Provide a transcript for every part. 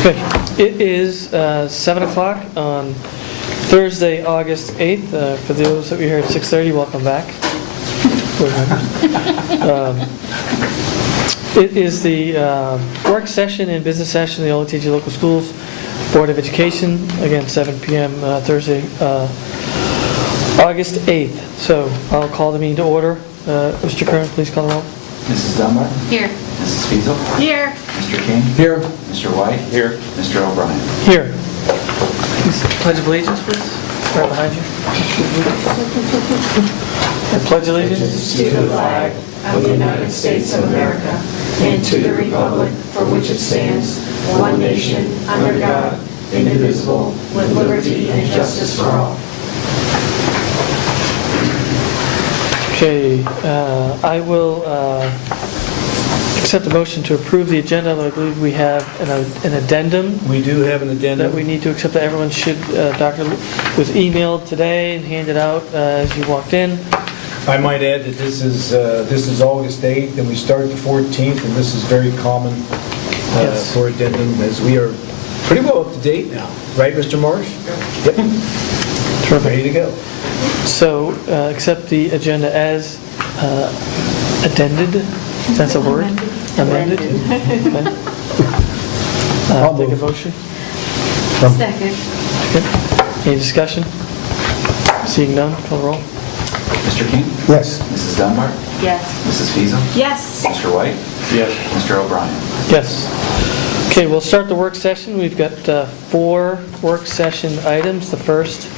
Okay, it is 7 o'clock on Thursday, August 8th. For those that were here at 6:30, welcome back. It is the work session and business session of the Olentangy Local Schools Board of Education, again 7 p.m. Thursday, August 8th. So I'll call the meeting to order. Mr. Kern, please call the roll. Mrs. Dunbar? Here. Mrs. Fiesel? Here. Mr. King? Here. Mr. White? Here. Mr. O'Brien? Here. Please, Pledge of Allegiance, please. Right behind you. I pledge allegiance To the flag of the United States of America and to the republic for which it stands, one nation, under God, indivisible, with liberty and justice for all. Okay, I will accept the motion to approve the agenda. I believe we have an addendum We do have an that addendum. we need to accept, that everyone should, Dr. was emailed today and handed out as you walked in. I might add that this is August 8th, and we start the 14th, and this is very common Yes. for addendum, as we are pretty well up to date now. Right, Mr. Marsh? Yep. Ready to go. So, accept the agenda as addended. That's a word? Amended? Okay. I'll Take a move. motion. Second. Good. Any discussion? Seeing none, call the roll. Mr. King? Yes. Mrs. Dunbar? Yes. Mrs. Fiesel? Yes. Mr. White? Yes. Mr. O'Brien? Yes. Okay, we'll start the work session. We've got 4 work session items. The first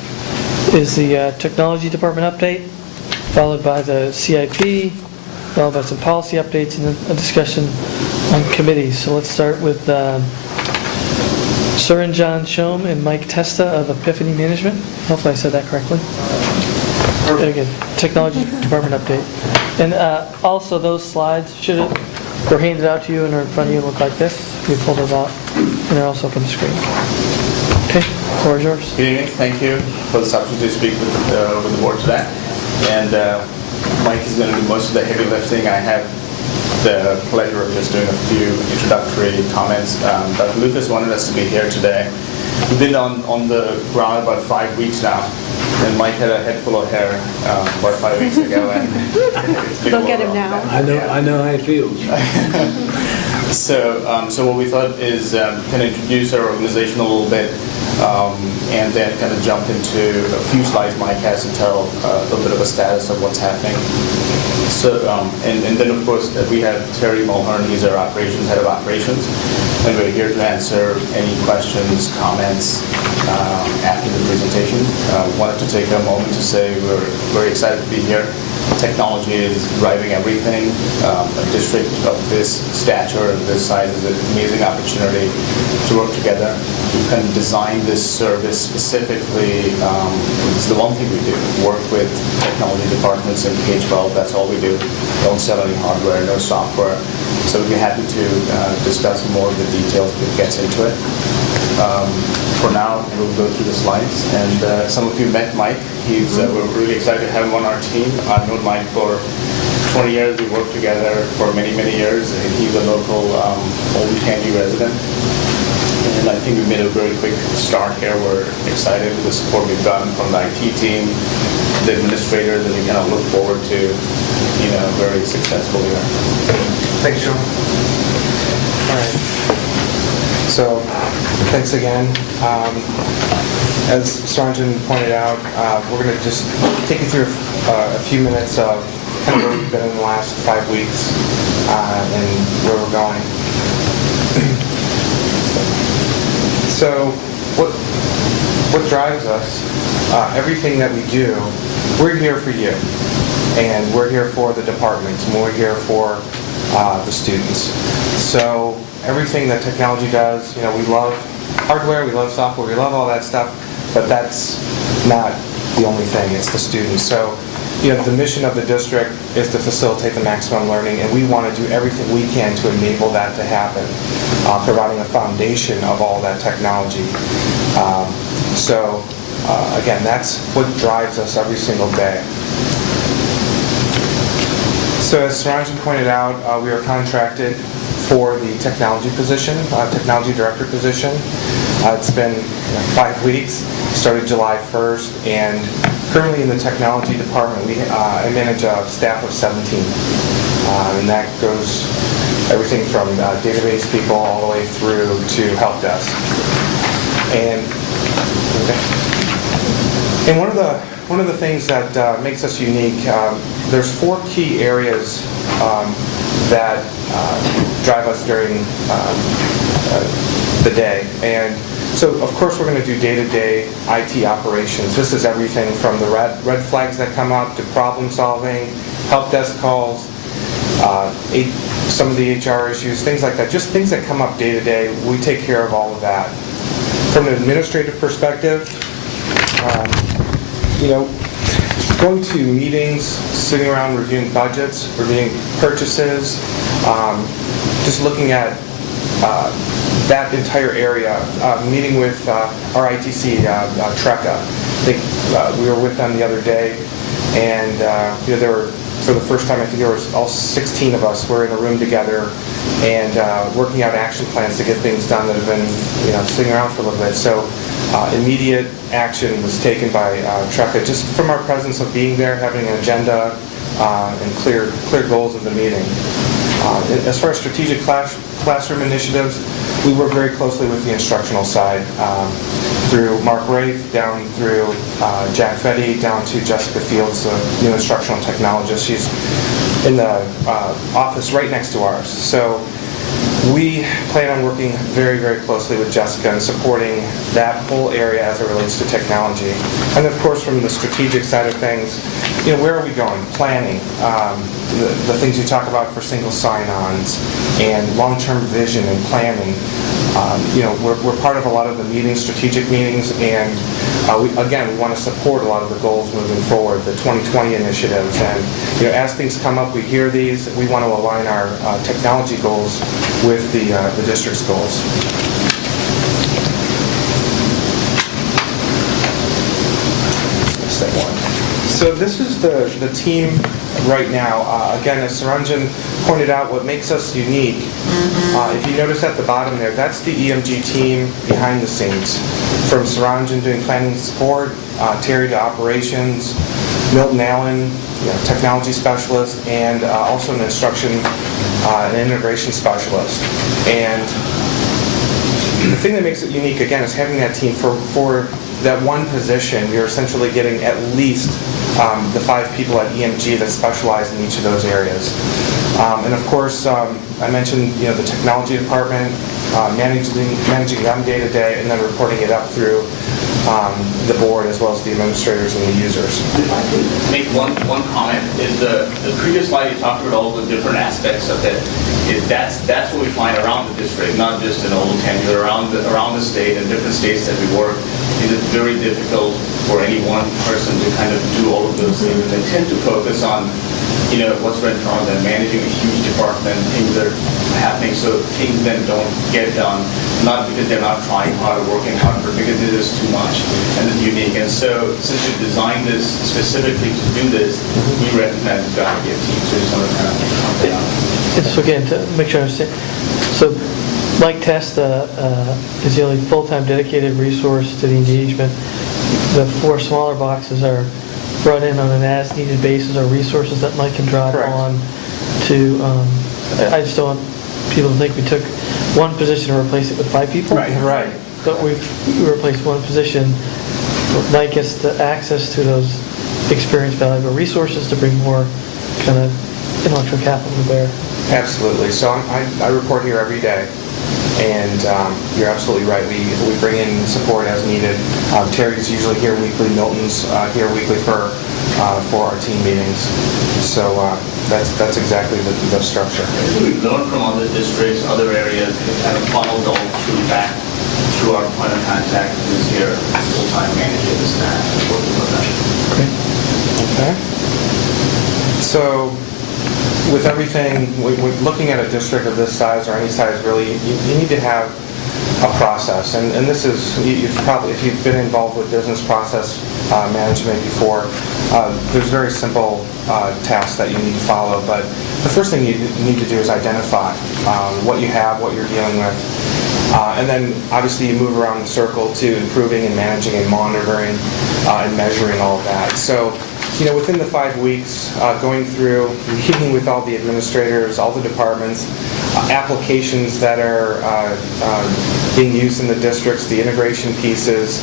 is the Technology Department update, followed by the CIP, followed by some policy updates, and then a discussion on committees. So let's start with Suranjan Shom and Mike Testa of Epiphany Management. Hopefully I said that correctly. And again, Technology Department update. And also those slides were handed out to you and are in front of you and look like this. We pulled them out and they're also up on the screen. Okay, floor is yours. Good evening. Thank you for this opportunity to speak with the board today. And Mike is going to do most of the heavy lifting. I have the pleasure of just doing a few introductory comments. Dr. Lucas wanted us to be here today. We've been on the ground about 5 weeks now, and Mike had a head full of hair about 5 weeks ago. And it's been Look a at him while. now. I know how it feels. So what we thought is kind of introduce our organization a little bit, and then kind of jump into a few slides Mike has to tell a little bit of a status of what's happening. So and then of course we have Terry Mulhern. He's our head of operations, and we're here to answer any questions, comments after the presentation. Wanted to take a moment to say we're very excited to be here. Technology is driving everything. A district of this stature and this size is an amazing opportunity to work together. We can design this service specifically. It's the one thing we do, work with technology departments in K-12. That's all we do. Don't sell any hardware, no software. So we'd be happy to discuss more of the details if it gets into it. For now, we'll go through the slides. And some of you met Mike. We're really excited to have him on our team. I've known Mike for 20 years. We worked together for many, many years. And he's a local Olentangy resident. And I think we made a very quick start here. We're excited with the support we've gotten from the IT team, the administrators, and we kind of look forward to, very successful year. Thanks, Joe. All right. So, thanks again. As Suranjan pointed out, we're going to just take you through a few minutes of kind of where we've been in the last 5 weeks and where we're going. So, what drives us? Everything that we do, we're here for you, and we're here for the departments, and we're here for the students. So everything that technology does, we love hardware, we love software, we love all that stuff, but that's not the only thing, it's the students. So, the mission of the district is to facilitate the maximum learning, and we want to do everything we can to enable that to happen, providing a foundation of all that technology. Again, that's what drives us every single day. So as Suranjan pointed out, we are contracted for the technology position, technology director position. It's been 5 weeks, started July 1st, and currently in the technology department, I manage a staff of 17. And that goes everything from database people all the way through to help desk. And one of the things that makes us unique, there's 4 key areas that drive us during the day. And so, of course, we're going to do day-to-day IT operations. This is everything from the red flags that come up to problem solving, help desk calls, some of the HR issues, things like that. Just things that come up day-to-day, we take care of all of that. From an administrative perspective, going to meetings, sitting around reviewing budgets, reviewing purchases, just looking at that entire area, meeting with our ITC, Trecca. I think we were with them the other day, and there were, for the first time, I think there was all 16 of us were in a room together and working out action plans to get things done that have been sitting around for a little bit. So immediate action was taken by Trecca, just from our presence of being there, having an agenda, and clear goals of the meeting. As far as strategic classroom initiatives, we work very closely with the instructional side, through Mark Rafe, down through Jack Fetty, down to Jessica Fields, the new instructional technologist. She's in the office right next to ours. So we plan on working very, very closely with Jessica and supporting that whole area as it relates to technology. And of course, from the strategic side of things, where are we going? Planning, the things you talk about for single sign-ons and long-term vision and planning. We're part of a lot of the meetings, strategic meetings, and we want to support a lot of the goals moving forward, the 2020 initiatives. And as things come up, we hear these. We want to align our technology goals with the district's goals. So this is the team right now. Again, as Saranjan pointed out, what makes us unique, if you notice at the bottom there, that's the EMG team behind the scenes. From Saranjan doing planning and support, Terry to operations, Milton Allen, technology specialist, and also an instruction and integration specialist. And the thing that makes it unique, again, is having that team for that one position. You're essentially getting at least the 5 people at EMG that specialize in each of those areas. And of course, I mentioned the technology department, managing them day to day, and then reporting it up through the board as well as the administrators and the users. If I could make one comment, is the previous slide you talked about all the different aspects of it. That's what we find around the district, not just in Olentangy, but around the state and different states that we work. It is very difficult for any one person to kind of do all of those things. And they tend to focus on what's right in front of them, managing a huge department, things that are happening, so things then don't get done, not because they're not trying hard or working hard, but because it is too much and it's unique. And so since we designed this specifically to do this, we recognize it's got to be a team, so just want to kind of comment on it. It's again, to make sure I understand. So Mike Testa is the only full-time dedicated resource to the engagement. The 4 smaller boxes are brought in on an as-needed basis, or resources that Mike can draw on to, I just don't want people to think we took one position and replaced it with 5 people. Right. But we replaced one position. Mike gets the access to those experienced, valuable resources to bring more kind of intellectual capital to bear. Absolutely. So I report here every day. And you're absolutely right. We bring in support as needed. Terry's usually here weekly. Milton's here weekly for our team meetings. So that's exactly the structure. We've learned from other districts, other areas, and kind of funneled all back through our point of contact who's here, full-time manager, the staff, and working with them. Okay. So with everything, looking at a district of this size or any size, really, you need to have a process. And this is, you've probably, if you've been involved with business process management before, there's very simple tasks that you need to follow. But the first thing you need to do is identify what you have, what you're dealing with. And then obviously you move around the circle to improving and managing and monitoring and measuring all of that. So, you know, within the 5 weeks, going through, meeting with all the administrators, all the departments, applications that are being used in the districts, the integration pieces,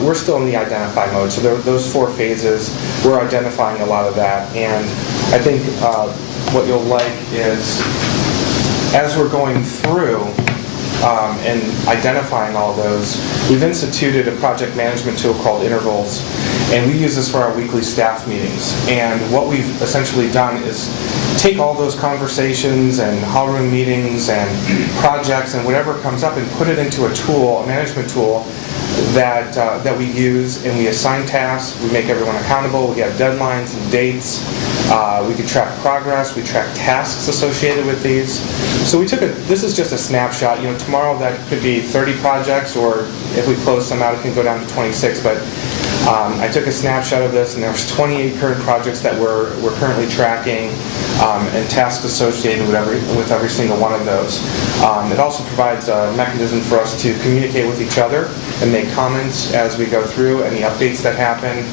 we're still in the identify mode. So those 4 phases, we're identifying a lot of that. And I think what you'll like is, as we're going through and identifying all those, we've instituted a project management tool called Intervals, and we use this for our weekly staff meetings. And what we've essentially done is take all those conversations and hall room meetings and projects and whatever comes up and put it into a tool, a management tool, that we use, and we assign tasks, we make everyone accountable, we have deadlines and dates, we can track progress, we track tasks associated with these. So we took this is just a snapshot. You know, tomorrow that could be 30 projects, or if we close some out, it can go down to 26, but I took a snapshot of this, and there was 28 current projects that we're currently tracking, and tasks associated with every single one of those. It also provides a mechanism for us to communicate with each other and make comments as we go through. Any updates that happen,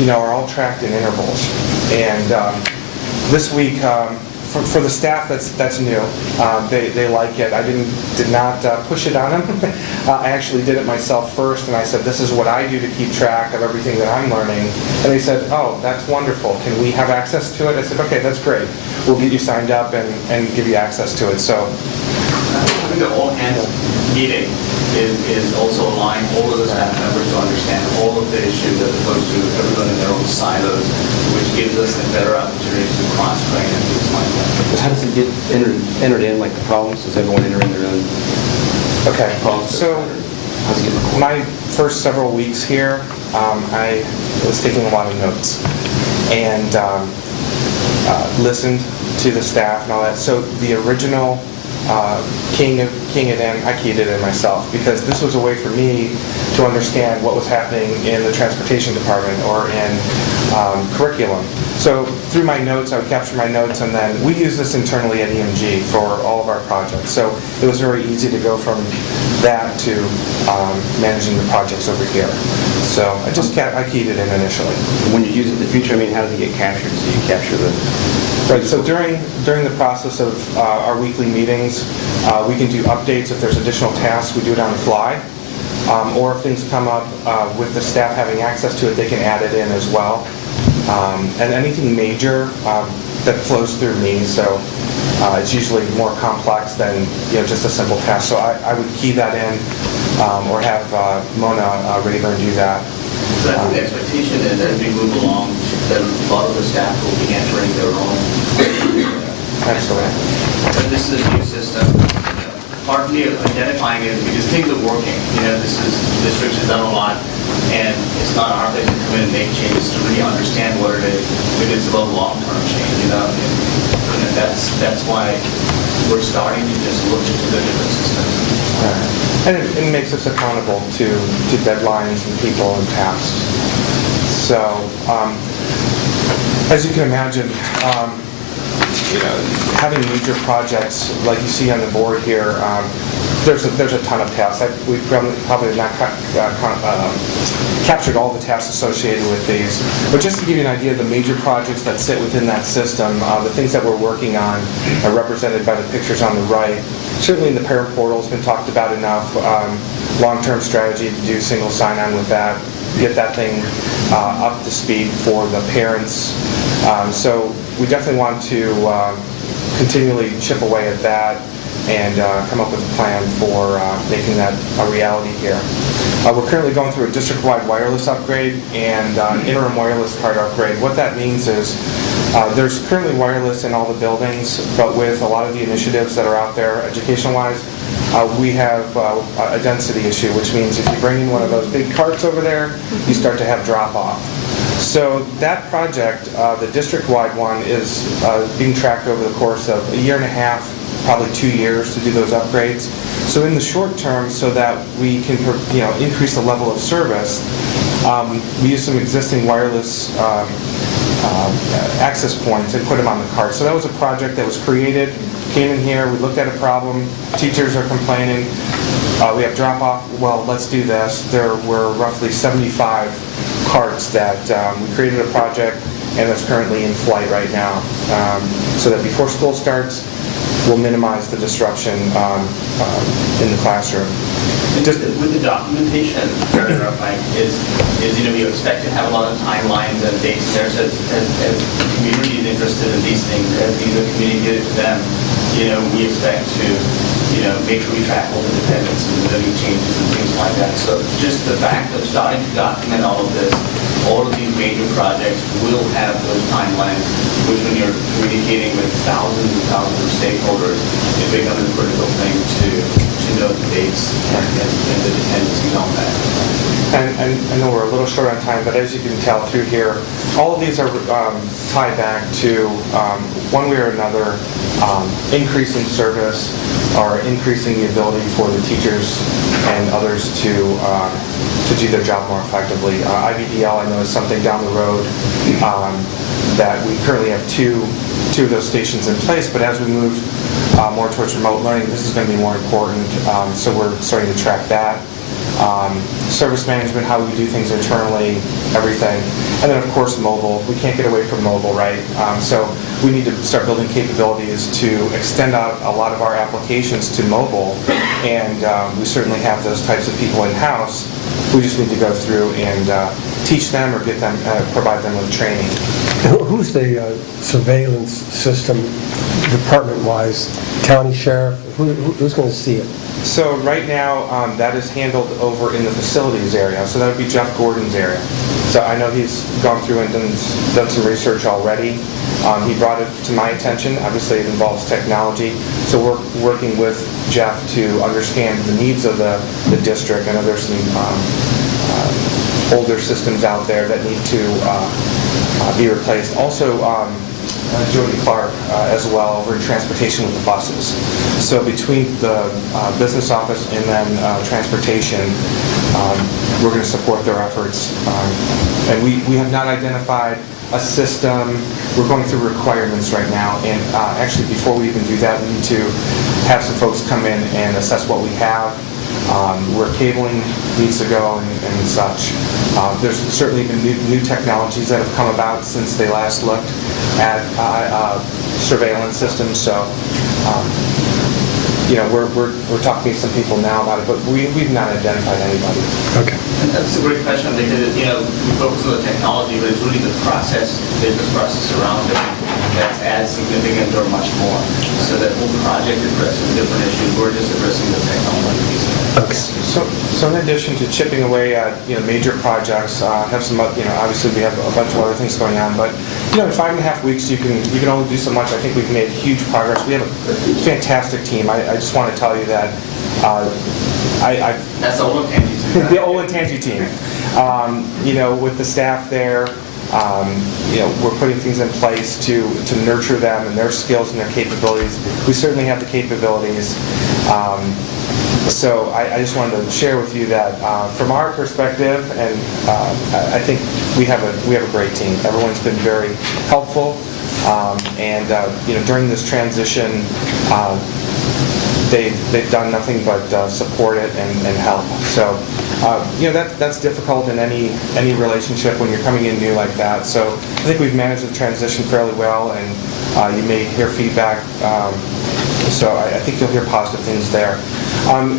you know, are all tracked in intervals. And this week, for the staff that's new, they like it. I did not push it on them. I actually did it myself first, and I said, this is what I do to keep track of everything that I'm learning. And they said, oh, that's wonderful. Can we have access to it? I said, okay, that's great. We'll get you signed up and give you access to it. So having the all hands meeting is also allowing all of the staff members to understand all of the issues as opposed to everyone in their own silos, which gives us a better opportunity to cross-train and to explain that. How does it get entered in, like the problems? Does everyone enter in their own okay. problems? So How's it get recorded? my first several weeks here, I was taking a lot of notes and listened to the staff and all that. So the original keying it in, I keyed it in myself, because this was a way for me to understand what was happening in the transportation department or in curriculum. So through my notes, I would capture my notes, and then we use this internally at EMG for all of our projects. So it was very easy to go from that to managing the projects over here. So I keyed it in initially. When you use it in the future, I mean, how does it get captured? So you capture the... Right, so during the process of our weekly meetings, we can do updates. If there's additional tasks, we do it on the fly. Or if things come up with the staff having access to it, they can add it in as well. And anything major that flows through me, so it's usually more complex than just a simple task. So I would key that in, or have Mona Rayburn do that. So I think the expectation is as we move along, that a lot of the staff will be entering their own. Excellent. But this is a new system. Partly identifying it because things are working. This is district has done a lot, and it's not our place to come in and make changes to really understand what it is. If it's about long-term change, and that's why we're starting to just look into the different systems. And it makes us accountable to deadlines and people and tasks. So, as you can imagine, having major projects like you see on the board here, there's a ton of tasks. We probably not captured all the tasks associated with these, but just to give you an idea of the major projects that sit within that system, the things that we're working on are represented by the pictures on the right. Certainly the parent portal has been talked about enough. Long-term strategy to do single sign-on with that, get that thing up to speed for the parents. So we definitely want to continually chip away at that and come up with a plan for making that a reality here. We're currently going through a district-wide wireless upgrade and interim wireless card upgrade. What that means is there's currently wireless in all the buildings, but with a lot of the initiatives that are out there education-wise, we have a density issue, which means if you bring in one of those big carts over there, you start to have drop-off. So that project, the district-wide one, is being tracked over the course of a year and a half, probably 2 years to do those upgrades. So in the short term, so that we can increase the level of service, we use some existing wireless access points and put them on the cart. So that was a project that was created, came in here, we looked at a problem, teachers are complaining, we have drop-off, well, let's do this. There were roughly 75 carts that we created a project, and that's currently in flight right now. So that before school starts, we'll minimize the disruption in the classroom. With the documentation, sorry to interrupt, Mike, is we expect to have a lot of timelines and dates there, so as the community is interested in these things, as these are communicated to them, we expect to, make sure we track all the dependencies and living changes and things like that. So just the fact of starting to document all of this, all of these major projects will have those timelines, which when you're communicating with thousands and thousands of stakeholders, it becomes a critical thing to know the dates and the dependencies on that. And I know we're a little short on time, but as you can tell through here, all of these are tied back to, one way or another, increasing service or increasing the ability for the teachers and others to do their job more effectively. IBDL, I know, is something down the road that we currently have two of those stations in place, but as we move more towards remote learning, this is going to be more important, so we're starting to track that. Service management, how we do things internally, everything. And then, of course, mobile. We can't get away from mobile, right? So we need to start building capabilities to extend out a lot of our applications to mobile, and we certainly have those types of people in-house. We just need to go through and teach them or get them, provide them with training. Who's the surveillance system, department-wise? County sheriff? Who's going to see it? So right now, that is handled over in the facilities area. So that would be Jeff Gordon's area. So I know he's gone through and done some research already. He brought it to my attention. Obviously, it involves technology. So we're working with Jeff to understand the needs of the district. I know there's some older systems out there that need to be replaced. Also, Jody Clark as well over in transportation with the buses. So between the business office and then transportation, we're going to support their efforts. And we have not identified a system. We're going through requirements right now, and actually before we even do that, we need to have some folks come in and assess what we have, where cabling needs to go and such. There's certainly been new technologies that have come about since they last looked at surveillance systems. So, we're talking to some people now about it, but we've not identified anybody. Okay. And that's a great question because we focus on the technology, but it's really the business process around it that's as significant or much more. So that whole project addresses different issues. We're just addressing the technology piece of it. Okay. So in addition to chipping away at major projects, have some obviously we have a bunch of other things going on, but in 5.5 weeks you can only do so much. I think we've made huge progress. We have a fantastic team. I just want to tell you that That's the Olentangy team. the Olentangy team. With the staff there, we're putting things in place to nurture them and their skills and their capabilities. We certainly have the capabilities. So I just wanted to share with you that from our perspective, and I think we have a great team. Everyone's been very helpful, and during this transition, they've done nothing but support it and help. So that's difficult in any relationship when you're coming in new like that. So I think we've managed the transition fairly well, and you may hear feedback. So I think you'll hear positive things there.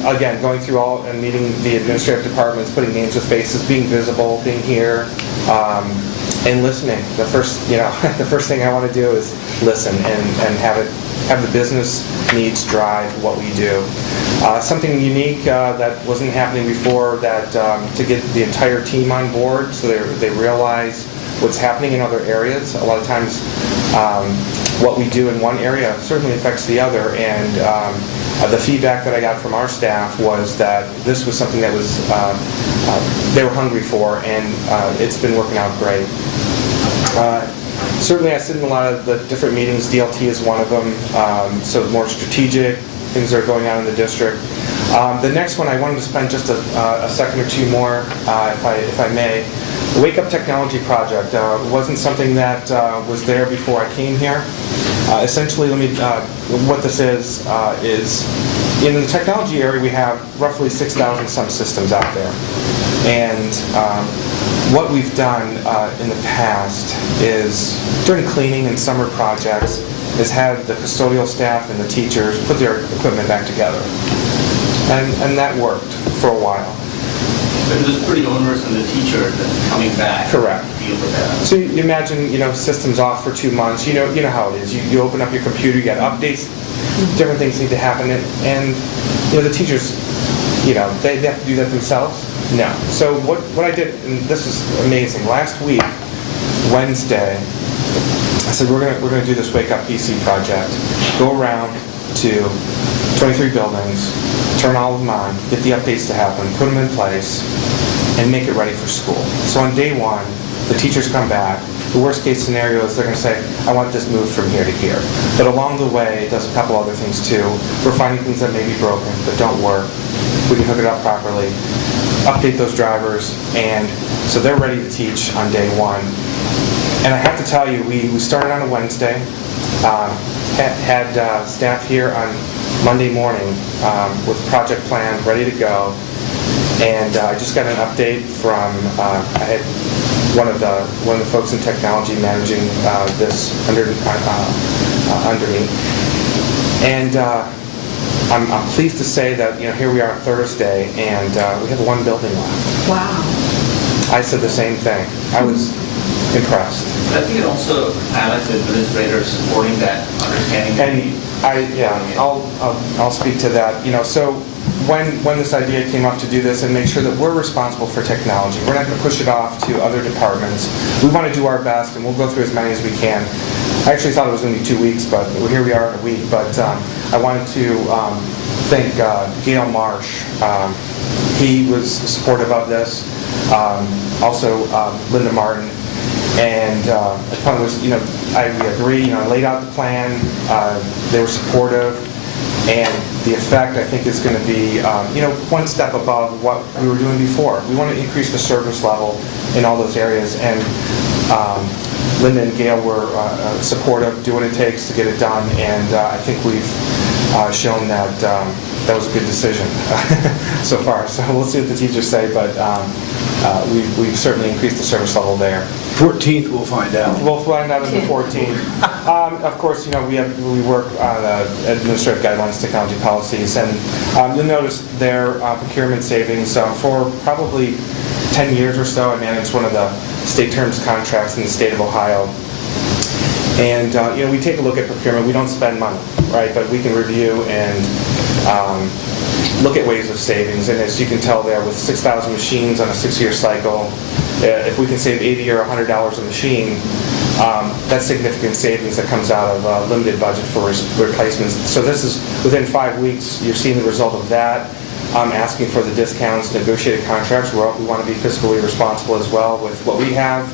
Again, going through all and meeting the administrative departments, putting names with faces, being visible, being here, and listening. The first thing I want to do is listen and have the business needs drive what we do. Something unique that wasn't happening before, that to get the entire team on board so they realize what's happening in other areas. A lot of times what we do in one area certainly affects the other, and the feedback that I got from our staff was that this was something that was they were hungry for, and it's been working out great. Certainly I sit in a lot of the different meetings. DLT is one of them, so more strategic things that are going on in the district. The next one I wanted to spend just a second or two more, if I may. The Wake Up Technology Project wasn't something that was there before I came here. Essentially, what this is in the technology area, we have roughly 6,000 some systems out there. And what we've done in the past is, during cleaning and summer projects, is have the custodial staff and the teachers put their equipment back together. And that worked for a while. But it was pretty onerous on the teacher coming back. Correct. To deal with that. So you imagine, systems off for 2 months. You know how it is. You open up your computer, you got updates, different things need to happen, and the teachers, they have to do that themselves. No. So what I did, and this is amazing. Last week, Wednesday, I said we're gonna do this Wake Up PC project. Go around to 23 buildings, turn all of them on, get the updates to happen, put them in place, and make it ready for school. So on day one, the teachers come back. The worst case scenario is they're going to say, I want this moved from here to here. But along the way, it does a couple other things too. We're finding things that may be broken, but don't work. We can hook it up properly, update those drivers, and so they're ready to teach on day one. And I have to tell you, we started on a Wednesday, had staff here on Monday morning with a project plan ready to go, and I just got an update from I had one of the folks in technology managing this under me, and I'm pleased to say that here we are on Thursday, and we have one building left. Wow. I said the same thing. I was impressed. But I think it also highlights the administrators supporting that understanding. And I'll speak to that. So when this idea came up to do this and make sure that we're responsible for technology, we're not going to push it off to other departments. We want to do our best, and we'll go through as many as we can. I actually thought it was going to be 2 weeks, but here we are in a week. But I wanted to thank Gail Marsh. He was supportive of this. Also, Linda Martin. And we agree. I laid out the plan. They were supportive, and the effect I think is going to be, one step above what we were doing before. We want to increase the service level in all those areas, and Linda and Gail were supportive, do what it takes to get it done, and I think we've shown that that was a good decision so far. So we'll see what the teachers say, but we've certainly increased the service level there. 14th, we'll find out. We'll find out on the 14th. Of course, we work on administrative guidelines, technology policies, and you'll notice their procurement savings for probably 10 years or so. I managed one of the state terms contracts in the state of Ohio. And we take a look at procurement. We don't spend money, right? But we can review and look at ways of savings. And as you can tell there, with 6,000 machines on a 6-year cycle, if we can save $80 or $100 a machine, that's significant savings that comes out of a limited budget for replacements. So this is within 5 weeks. You're seeing the result of that. Asking for the discounts, negotiated contracts. We want to be fiscally responsible as well with what we have.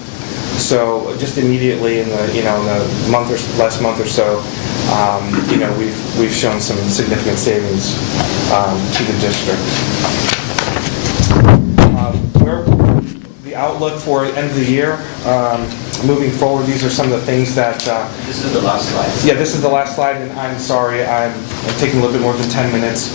So just immediately in the last month or so, we've shown some significant savings to the district. The outlook for the end of the year, moving forward, these are some of the things that. This is the last slide. Yeah, this is the last slide, and I'm sorry, I'm taking a little bit more than 10 minutes.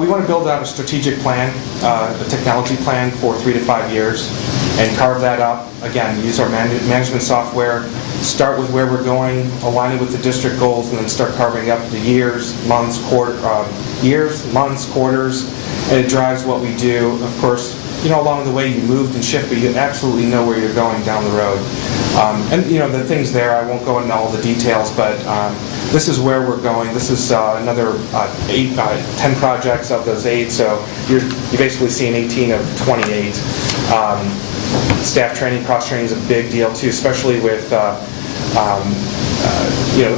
We want to build out a strategic plan, a technology plan for 3 to 5 years, and carve that up. Again, use our management software, start with where we're going, align it with the district goals, and then start carving up the years, months, quarters, and it drives what we do. Of course, along the way you moved and shifted, but you absolutely know where you're going down the road. And the things there, I won't go into all the details, but this is where we're going. This is another 10 projects of those 8, so you're basically seeing 18 of 28. Staff training, cross training is a big deal too, especially with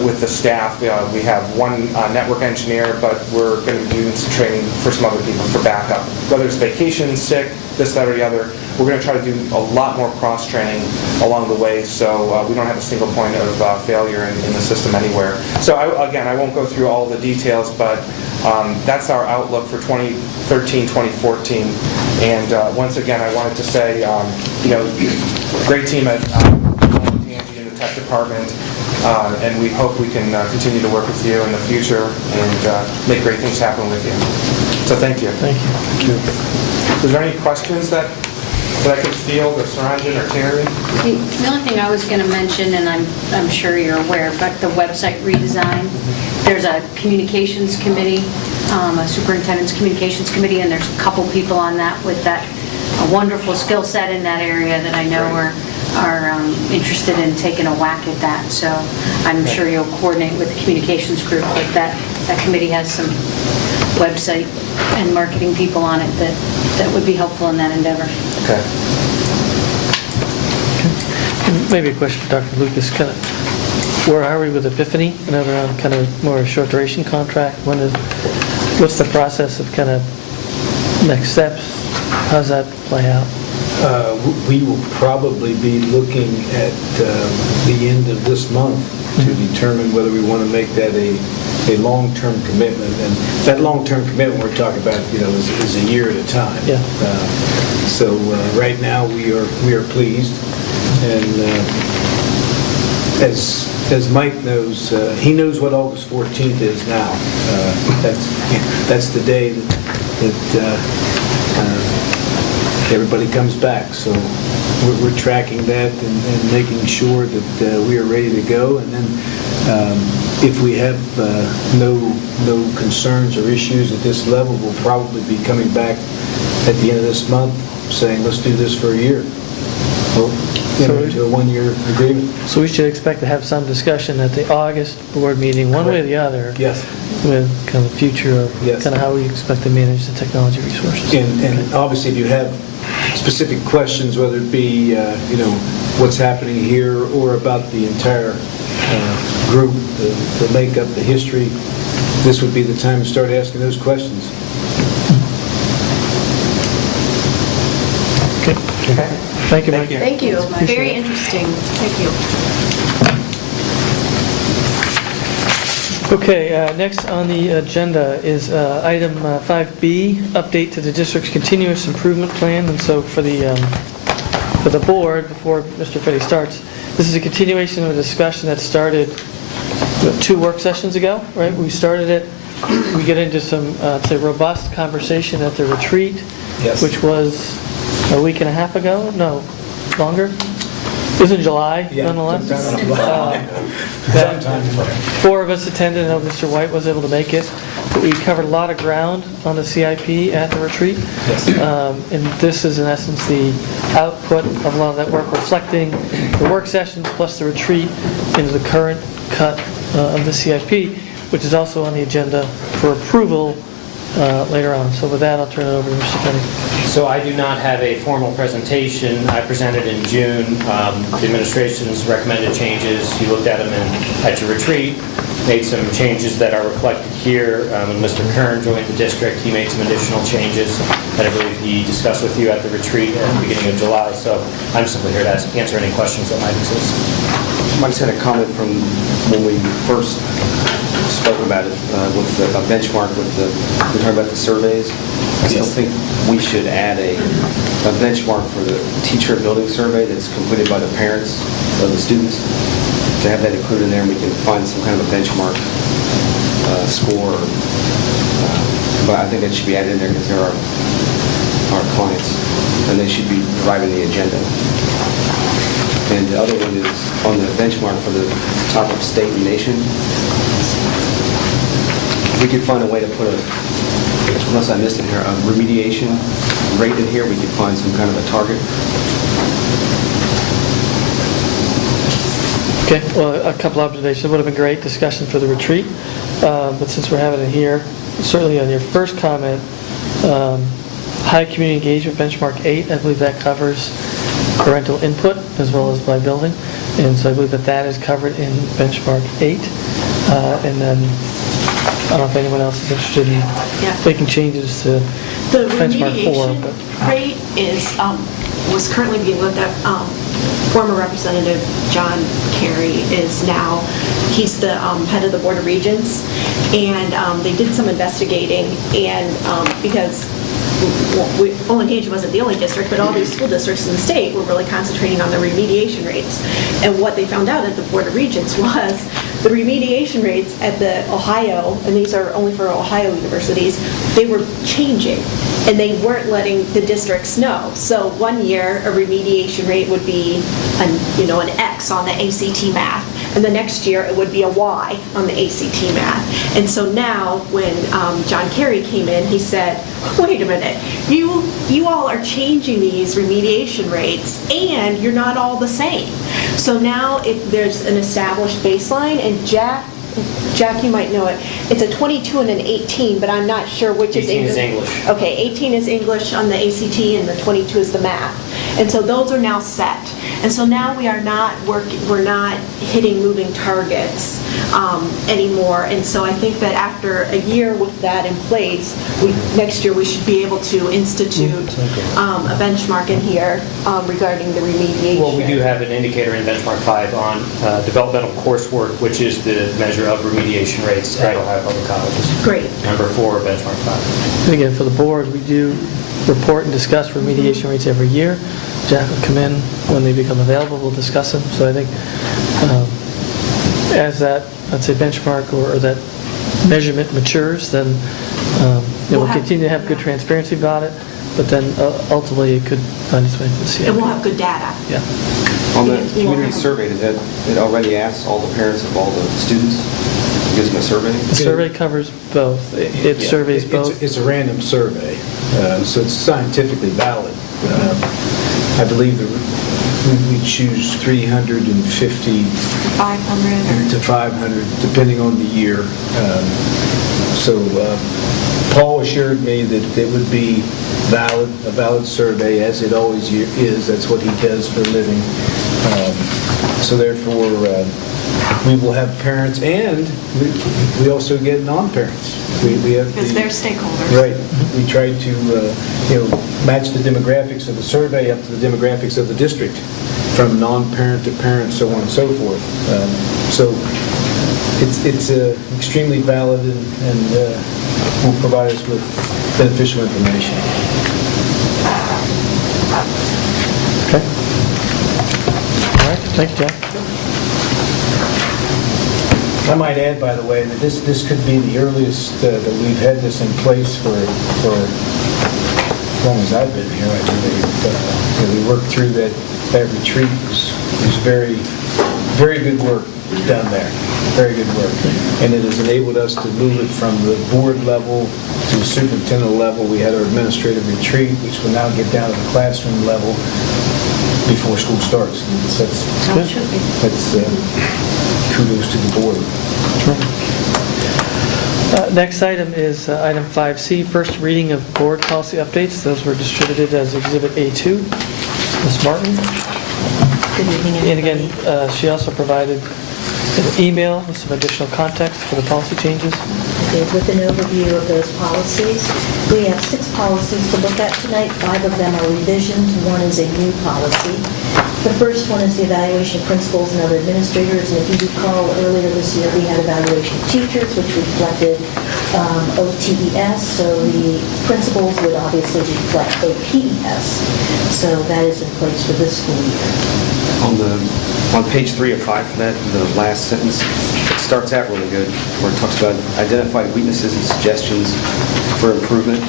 with the staff. We have one network engineer, but we're going to be doing some training for some other people for backup. Whether it's vacation, sick, this, that, or the other, we're going to try to do a lot more cross-training along the way, so we don't have a single point of failure in the system anywhere. So I won't go through all the details, but that's our outlook for 2013, 2014. And once again, I wanted to say, great team at Olentangy in the tech department, and we hope we can continue to work with you in the future and make great things happen with you. So thank you. Thank you. Is there any questions that I could field, or Saranjan or Terry? The only thing I was going to mention, and I'm sure you're aware, but the website redesign, there's a communications committee, a superintendent's communications committee, and there's a couple people on that with that a wonderful skill set in that area that I know are interested in taking a whack at that. So I'm sure you'll coordinate with the communications group, but that committee has some website and marketing people on it that would be helpful in that endeavor. Okay. Maybe a question for Dr. Lucas, kind of, where are we with Epiphany? I know they're on kind of more a short duration contract. What's the process of kind of next steps? How does that play out? We will probably be looking at the end of this month to determine whether we want to make that a long-term commitment. And that long-term commitment we're talking about, is a year at a time. Yeah. So right now we are pleased, and as Mike knows, he knows what August 14th is now. That's the day that everybody comes back. So we're tracking that and making sure that we are ready to go. And then if we have no concerns or issues at this level, we'll probably be coming back at the end of this month saying, let's do this for a year. To a one-year agreement. So we should expect to have some discussion at the August board meeting, one way or the other. Yes. With kind of the future of Yes. kind of how we expect to manage the technology resources. And obviously, if you have specific questions, whether it be, what's happening here or about the entire group, the makeup, the history, this would be the time to start asking those questions. Okay. Thank you, Mike. Thank you. Appreciate Very it. interesting. Thank you. Okay, next on the agenda is item 5B, update to the district's continuous improvement plan. And so for the board, before Mr. Fetty starts, this is a continuation of a discussion that started 2 work sessions ago, right? We started it, we get into some, say, robust conversation at the retreat, Yes. which was a week and a half ago? No, longer? It was in July, nonetheless. Sometime. 4 of us attended. I know Mr. White was able to make it. But we covered a lot of ground on the CIP at the retreat. Yes. And this is, in essence, the output of a lot of that work, reflecting the work sessions plus the retreat into the current cut of the CIP, which is also on the agenda for approval later on. So with that, I'll turn it over to Mr. Fetty. So I do not have a formal presentation. I presented in June the administration's recommended changes. You looked at them at your retreat, made some changes that are reflected here. When Mr. Kern joined the district, he made some additional changes that I believe he discussed with you at the retreat at the beginning of July. So I'm simply here to answer any questions that might exist. I just had a comment from when we first spoke about it with a benchmark with we're talking about the surveys. I still think we should add a benchmark for the teacher building survey that's completed by the parents of the students, to have that included in there, and we can find some kind of a benchmark score. But I think that should be added in there because they're our clients, and they should be providing the agenda. And the other one is on the benchmark for the top of state and nation. We could find a way to put unless I missed it here, a remediation rate in here. We could find some kind of a target. Okay, well, a couple observations. It would have been great discussion for the retreat, but since we're having it here, certainly on your first comment, high community engagement benchmark 8, I believe that covers parental input as well as by building. And so I believe that that is covered in benchmark 8. And then, I don't know if anyone else is interested in Yeah. making changes to The benchmark 4. remediation But rate is, was currently being looked at, former Representative John Kerry is now, he's the head of the Board of Regents, and they did some investigating, and because Olentangy wasn't the only district, but all these school districts in the state were really concentrating on the remediation rates. And what they found out at the Board of Regents was the remediation rates at the Ohio, and these are only for Ohio universities, they were changing, and they weren't letting the districts know. So one year, a remediation rate would be an X on the ACT math, and the next year it would be a Y on the ACT math. And so now, when John Kerry came in, he said, wait a minute, you all are changing these remediation rates, and you're not all the same. So now there's an established baseline, and Jack, you might know it. It's a 22 and an 18, but I'm not sure which is 18 English. is English. Okay, 18 is English on the ACT, and the 22 is the math. And so those are now set. And so now we're not hitting moving targets anymore. And so I think that after a year with that in place, next year we should be able to institute a benchmark in here regarding the remediation. Well, we do have an indicator in benchmark 5 on developmental coursework, which is the measure of remediation rates at Ohio Public Colleges. Great. Number 4, benchmark 5. And again, for the board, we do report and discuss remediation rates every year. Jack will come in when they become available, we'll discuss them. So I think as that, let's say, benchmark or that measurement matures, then we'll continue to have good transparency about it, but then ultimately it could find its way to the CIP. And we'll have good data. Yeah. On the community survey, does that, it already asks all the parents of all the students? It gives them a survey? The survey covers both. It surveys both. It's a random survey, so it's scientifically valid. I believe we choose 350 500. to 500, depending on the year. So Paul assured me that it would be a valid survey, as it always is. That's what he does for a living. So therefore, we will have parents, and we also get non-parents. We have Because they're stakeholders. Right. We try to, match the demographics of the survey up to the demographics of the district, from non-parent to parent, so on and so forth. So it's extremely valid and will provide us with beneficial information. Okay. All right, thank you, Jack. I might add, by the way, that this could be the earliest that we've had this in place for as long as I've been here. I believe we worked through that retreat. It was very, very good work done there. Very good work. And it has enabled us to move it from the board level to the superintendent level. We had our administrative retreat, which will now get down to the classroom level before school starts. That's kudos to the board. Next item is item 5C, first reading of board policy updates. Those were distributed as Exhibit A2. Ms. Martin? Good evening, everybody. And again, she also provided an email with some additional context for the policy changes. With an overview of those policies. We have 6 policies to look at tonight. 5 of them are revisions. 1 is a new policy. The first one is the evaluation of principals and other administrators. And if you recall, earlier this year, we had evaluation of teachers, which reflected OTES. So the principals would obviously reflect OPES. So that is in place for this school year. On page 3 of 5 for that, the last sentence, it starts out really good, where it talks about identified weaknesses and suggestions for improvement.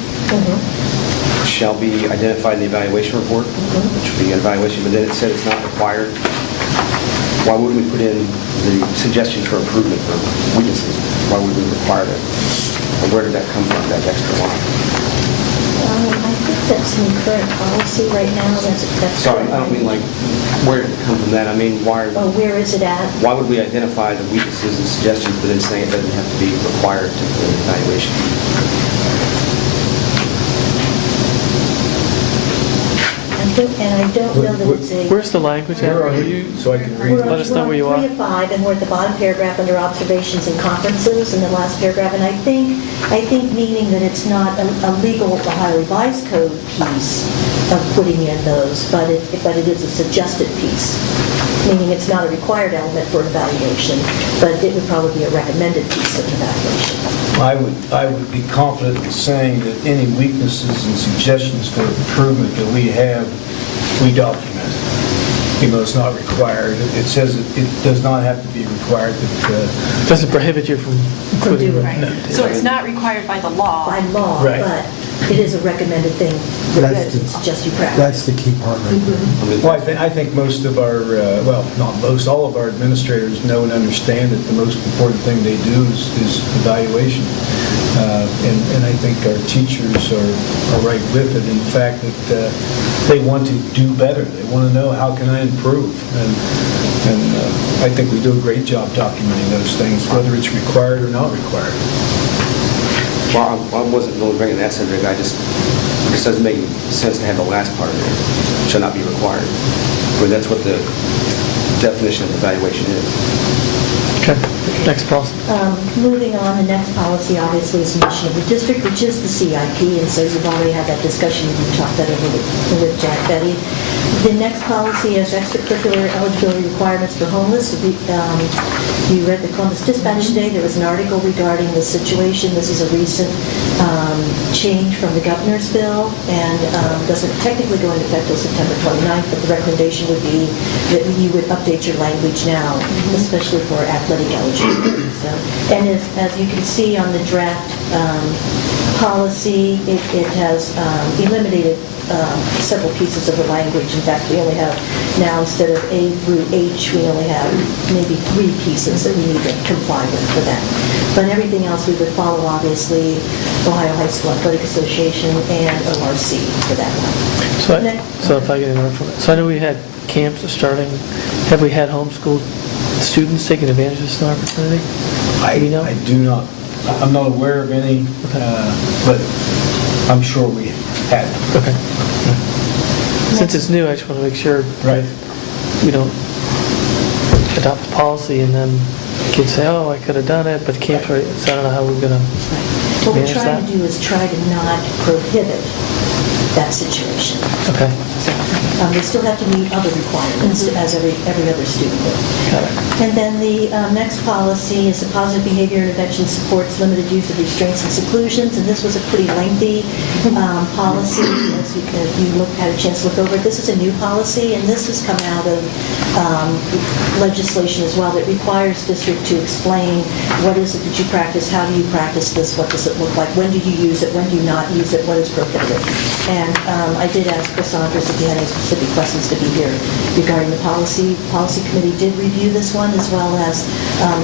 Shall be identified in the evaluation report, which would be an evaluation, but then it said it's not required. Why wouldn't we put in the suggestions for improvement or weaknesses? Why would we require that? Or where did that come from, that extra line? I think that's in current policy right now. That's Sorry, I don't mean like, where did it come from that? I mean, why where is it at? why would we identify the weaknesses and suggestions, but then say it doesn't have to be required to put in the evaluation? And I don't know that it's a... Where's the language at? Where are Will you? So I can read We're it. Let us know where you on are. 3 of 5, and we're at the bottom paragraph under observations and conferences in the last paragraph. And I think meaning that it's not a legal Ohio Revised Code piece of putting in those, but it is a suggested piece, meaning it's not a required element for evaluation, but it would probably be a recommended piece of evaluation. I would be confident in saying that any weaknesses and suggestions for improvement that we have, we document. Even though it's not required, it says it does not have to be required, but Doesn't prohibit you from including doing them. it. So it's not required by the law. By law, Right. but it is a recommended thing. That's It's just you practice. That's the key part right there. well, I think most of our, well, not most, all of our administrators know and understand that the most important thing they do is evaluation. And I think our teachers are right with it in the fact that they want to do better. They want to know how can I improve. And I think we do a great job documenting those things, whether it's required or not required. Well, I wasn't really bringing that subject, it just doesn't make sense to have the last part in there, shall not be required. But that's what the definition of evaluation is. Okay, next policy. Moving on, the next policy obviously is the mission of the district, which is the CIP, and so you've already had that discussion, you talked that over with Jack Betty. The next policy is extracurricular eligibility requirements for homeless. You read the Columbus Dispatch today, there was an article regarding the situation. This is a recent change from the governor's bill, and doesn't technically go into effect until September 29th, but the recommendation would be that you would update your language now, especially for athletic eligibility. So, and as you can see on the draft policy, it has eliminated several pieces of the language. In fact, we only have now, instead of A through H, we only have maybe 3 pieces that we need to comply with for that. But everything else we would follow, obviously, Ohio High School Athletic Association and ORC for that one. So if I get interrupt from it. So I know we had camps starting. Have we had homeschooled students taking advantage of this new opportunity? Do we know? I do not, I'm not aware of any, but I'm sure we have. Okay. Since it's new, I just want to make sure Right. we don't adopt the policy and then kids say, oh, I could have done it, but camp's right. So I don't know how we're going to What we're manage trying that. to do is try to not prohibit that situation. Okay, So, they still have to meet other requirements as every other student would. got it. And then the next policy is the positive behavior intervention supports limited use of restraints and seclusions, and this was a pretty lengthy policy, as you had a chance to look over it. This is a new policy, and this has come out of legislation as well that requires district to explain what is it that you practice, how do you practice this, what does it look like, when do you use it, when do you not use it, what is prohibited. And I did ask Chris Andres if he had any specific questions to be here regarding the policy. Policy committee did review this one, as well as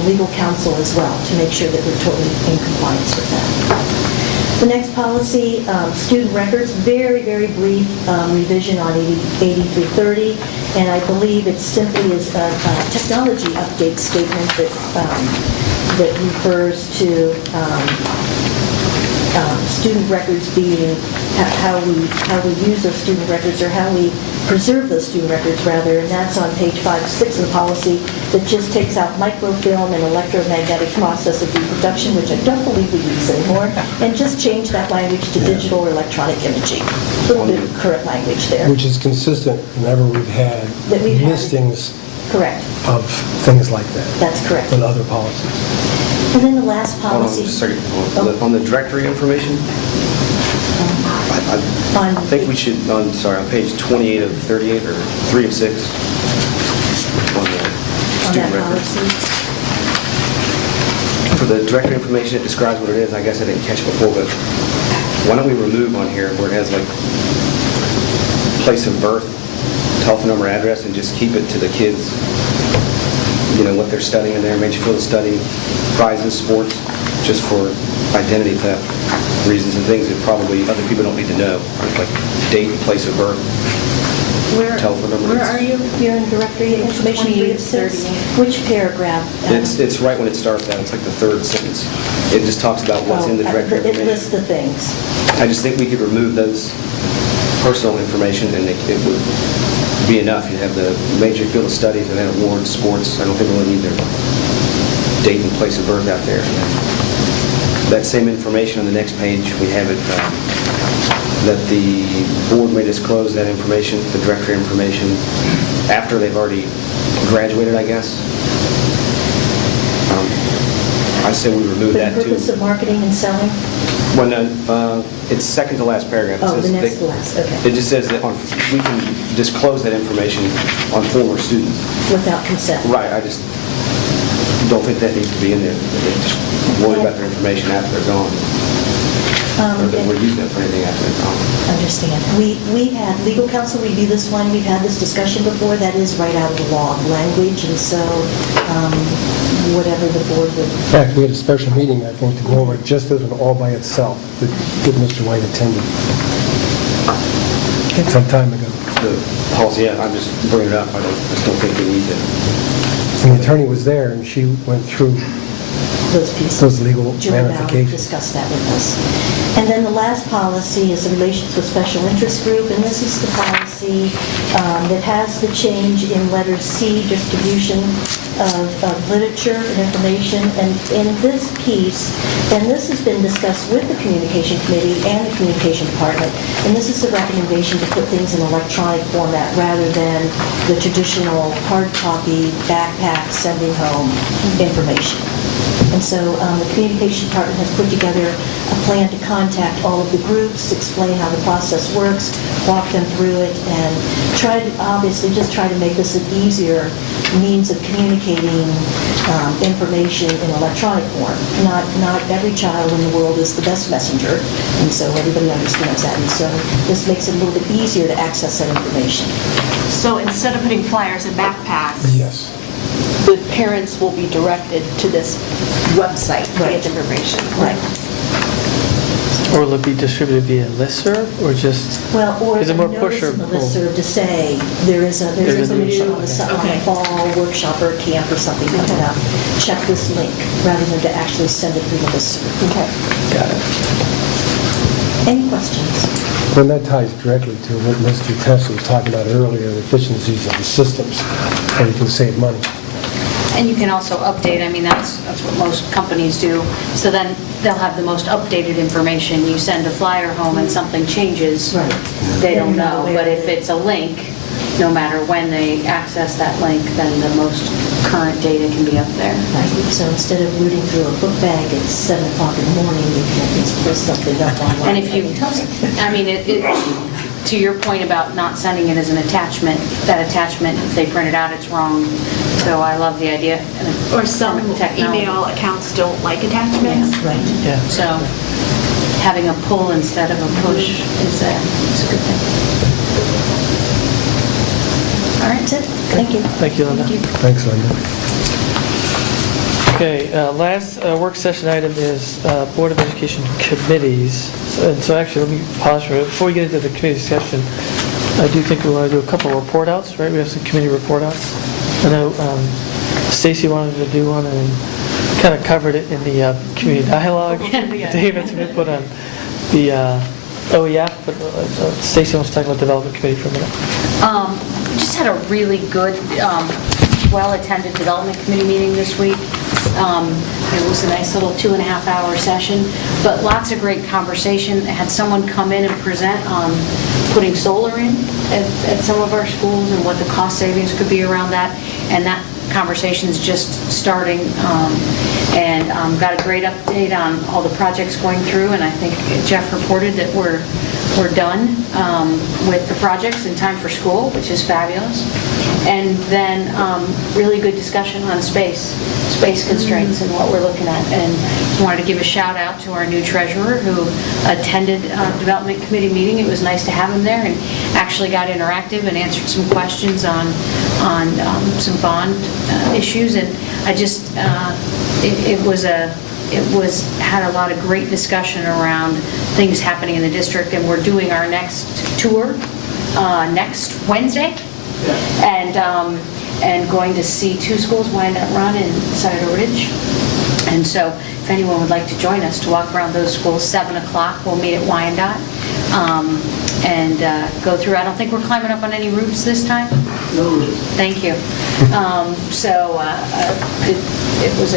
legal counsel as well, to make sure that we're totally in compliance with that. The next policy, student records, very, very brief revision on 80 through 30, and I believe it simply is a technology update statement that refers to student records being, how we use those student records, or how we preserve those student records, rather, and that's on page 5, 6 of the policy, that just takes out microfilm and electromagnetic process of reproduction, which I don't believe we use anymore, and just change that language to digital or electronic imaging. A little bit of current language there. Which is consistent whenever we've had That we've had. listings Correct. of things like that. That's correct. In other policies. And then the last Hold on policy. just a second. On the directory information, I think we should, on page 28 of 38, or 3 of 6, on the On student that records. policy. For the directory information, it describes what it is. I guess I didn't catch it before, but why don't we remove on here where it has like place of birth, telephone number, address, and just keep it to the kids, what they're studying there, made you feel to study, prizes, sports, just for identity theft reasons and things that probably other people don't need to know, like date and place of birth. Telephone number. Where are you? You're in directory information 3 of 6? Which paragraph? It's right when it starts out. It's like the 3rd sentence. It just talks about what's in the directory It information. lists the things. I just think we could remove those personal information, and it would be enough. You'd have the major field of studies and then awards, sports. I don't think we'll need their date and place of birth out there. That same information on the next page, we have it that the board may disclose that information, the directory information, after they've already graduated, I guess. I say we remove For that the too. purpose of marketing and selling? Well, no, it's second to last paragraph. It Oh, the says next they- to last, okay. It just says that we can disclose that information on former students. Without consent? Right, I just don't think that needs to be in there. They just worry about their information after they're gone, or that we're using it for anything after they're gone. Understand. We had legal counsel review this one. We've had this discussion before. That is right out of the law of language, and so whatever the board would... In fact, we had a special meeting, I think, to go over it just this one all by itself, that Mr. White attended some time ago. The policy, yeah, I'm just bringing it up. I just don't think we need to. And the attorney was there, and she went through Those pieces. those legal Jill Bauer ramifications. discussed that with us. And then the last policy is the relations with special interest group, and this is the policy that has the change in letter C, distribution of literature and information. And in this piece, and this has been discussed with the communication committee and the communication department, and this is the recommendation to put things in electronic format rather than the traditional hard copy, backpack, sending home information. And so the communication department has put together a plan to contact all of the groups, explain how the process works, walk them through it, and obviously just try to make this an easier means of communicating information in electronic form. Not every child in the world is the best messenger, and so everybody understands that. And so this makes it a little bit easier to access that information. So instead of putting flyers in backpacks, Yes. the parents will be directed to this website to Right. get information. Right. Or will it be distributed via listserv, or just, Well, or is a it more push notice or in the pull? listserv to say there's information on a fall workshop or camp or something coming up. Check this link, rather than to actually send it through the listserv. Okay. Got it. Any questions? Well, that ties directly to what Mr. Tessa was talking about earlier, the efficiencies of the systems, so you can save money. And you can also update, I mean, that's what most companies do. So then they'll have the most updated information. You send a flyer home and something changes, Right. they don't Then you're not know. aware But of if it. it's a link, no matter when they access that link, then the most current data can be up there. Right. So instead of rooting through a book bag at 7 o'clock in the morning, you can at least pull something up online. And if you, I mean, to your point about not sending it as an attachment, that attachment, if they print it out, it's wrong. So I love the idea. Or some Technology. email accounts don't like attachments. Right. Yeah. So having a pull instead of a push is a good thing. All right. That's it. Thank you. Thank you, Linda. Thanks, Linda. Okay, last work session item is Board of Education committees. And so actually, let me pause for a minute. Before we get into the committee discussion, I do think we want to do a couple of report outs, right? We have some committee report outs. I know Stacy wanted to do one and kind of covered it in the community dialogue. Dave had some input on the OEF, but Stacy wants to talk about development committee for a minute. We just had a really good, well-attended development committee meeting this week. It was a nice little 2.5-hour session, but lots of great conversation. I had someone come in and present on putting solar in at some of our schools and what the cost savings could be around that, and that conversation is just starting, and got a great update on all the projects going through, and I think Jeff reported that we're done with the projects in time for school, which is fabulous. And then really good discussion on space constraints and what we're looking at. And wanted to give a shout out to our new treasurer who attended development committee meeting. It was nice to have him there and actually got interactive and answered some questions on some bond issues. And I just, it had a lot of great discussion around things happening in the district, and we're doing our next tour next Wednesday, and going to see 2 schools, Wyandotte Run and Cider Ridge. And so if anyone would like to join us to walk around those schools, 7 o'clock, we'll meet at Wyandotte. and go through. I don't think we're climbing up on any roofs this time? No. Thank you. So it was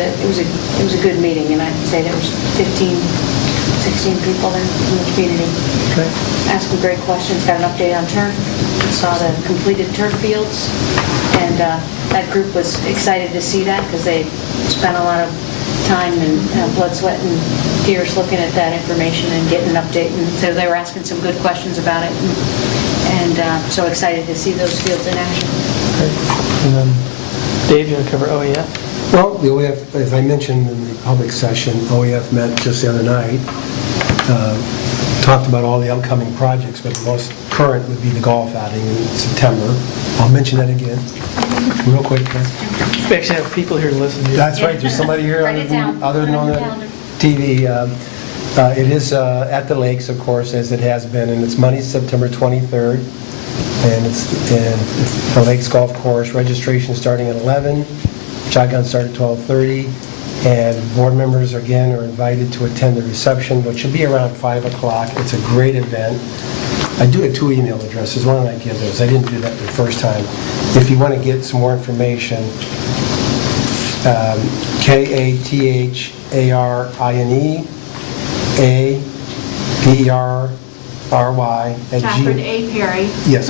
a good meeting, and I'd say there was 15, 16 people there in the community. Okay. Asked some great questions, got an update on turf, saw the completed turf fields, and that group was excited to see that because they spent a lot of time and blood, sweat, and tears looking at that information and getting an update. And so they were asking some good questions about it, and so excited to see those fields in action. Okay. And then, Dave, you want to cover OEF? Well, the OEF, as I mentioned in the public session, OEF met just the other night, talked about all the upcoming projects, but the most current would be the golf outing in September. I'll mention that again, real quick. We actually have people here to listen to you. That's right, there's somebody here Write it down. other than on the TV. It is at the lakes, of course, as it has been, and it's Monday, September 23rd. And it's the Lakes Golf Course. Registration starting at 11, shotgun start at 12:30, and board members again are invited to attend the reception, which should be around 5 o'clock. It's a great event. I do have 2 email addresses. Why don't I give those? I didn't do that the first time. If you want to get some more information, KATHARINE Catherine A. Perry. Yes,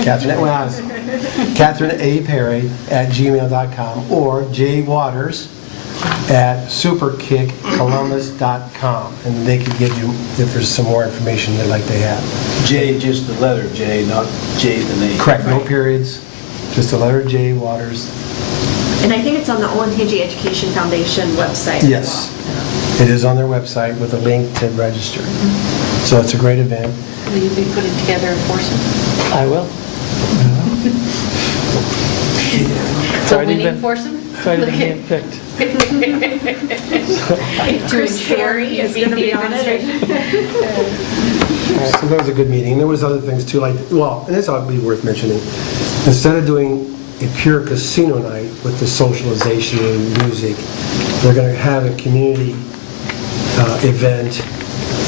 Catherine A. Perry at gmail.com or jwaters at superkickcolumbus.com, and they could give you, if there's some more information they'd like to have. J, just the letter J, not J the name. Correct, no periods, just the letter J, Waters. And I think it's on the Olentangy Education Foundation website as Yes, well. it is on their website with a link to register. So it's a great event. Will you be putting together a foursome? I will. A winning foursome? It's already been handpicked. Chris Perry is going to be on it. So that was a good meeting. There was other things too, like, well, and this ought to be worth mentioning. Instead of doing a pure casino night with the socialization and music, they're going to have a community event,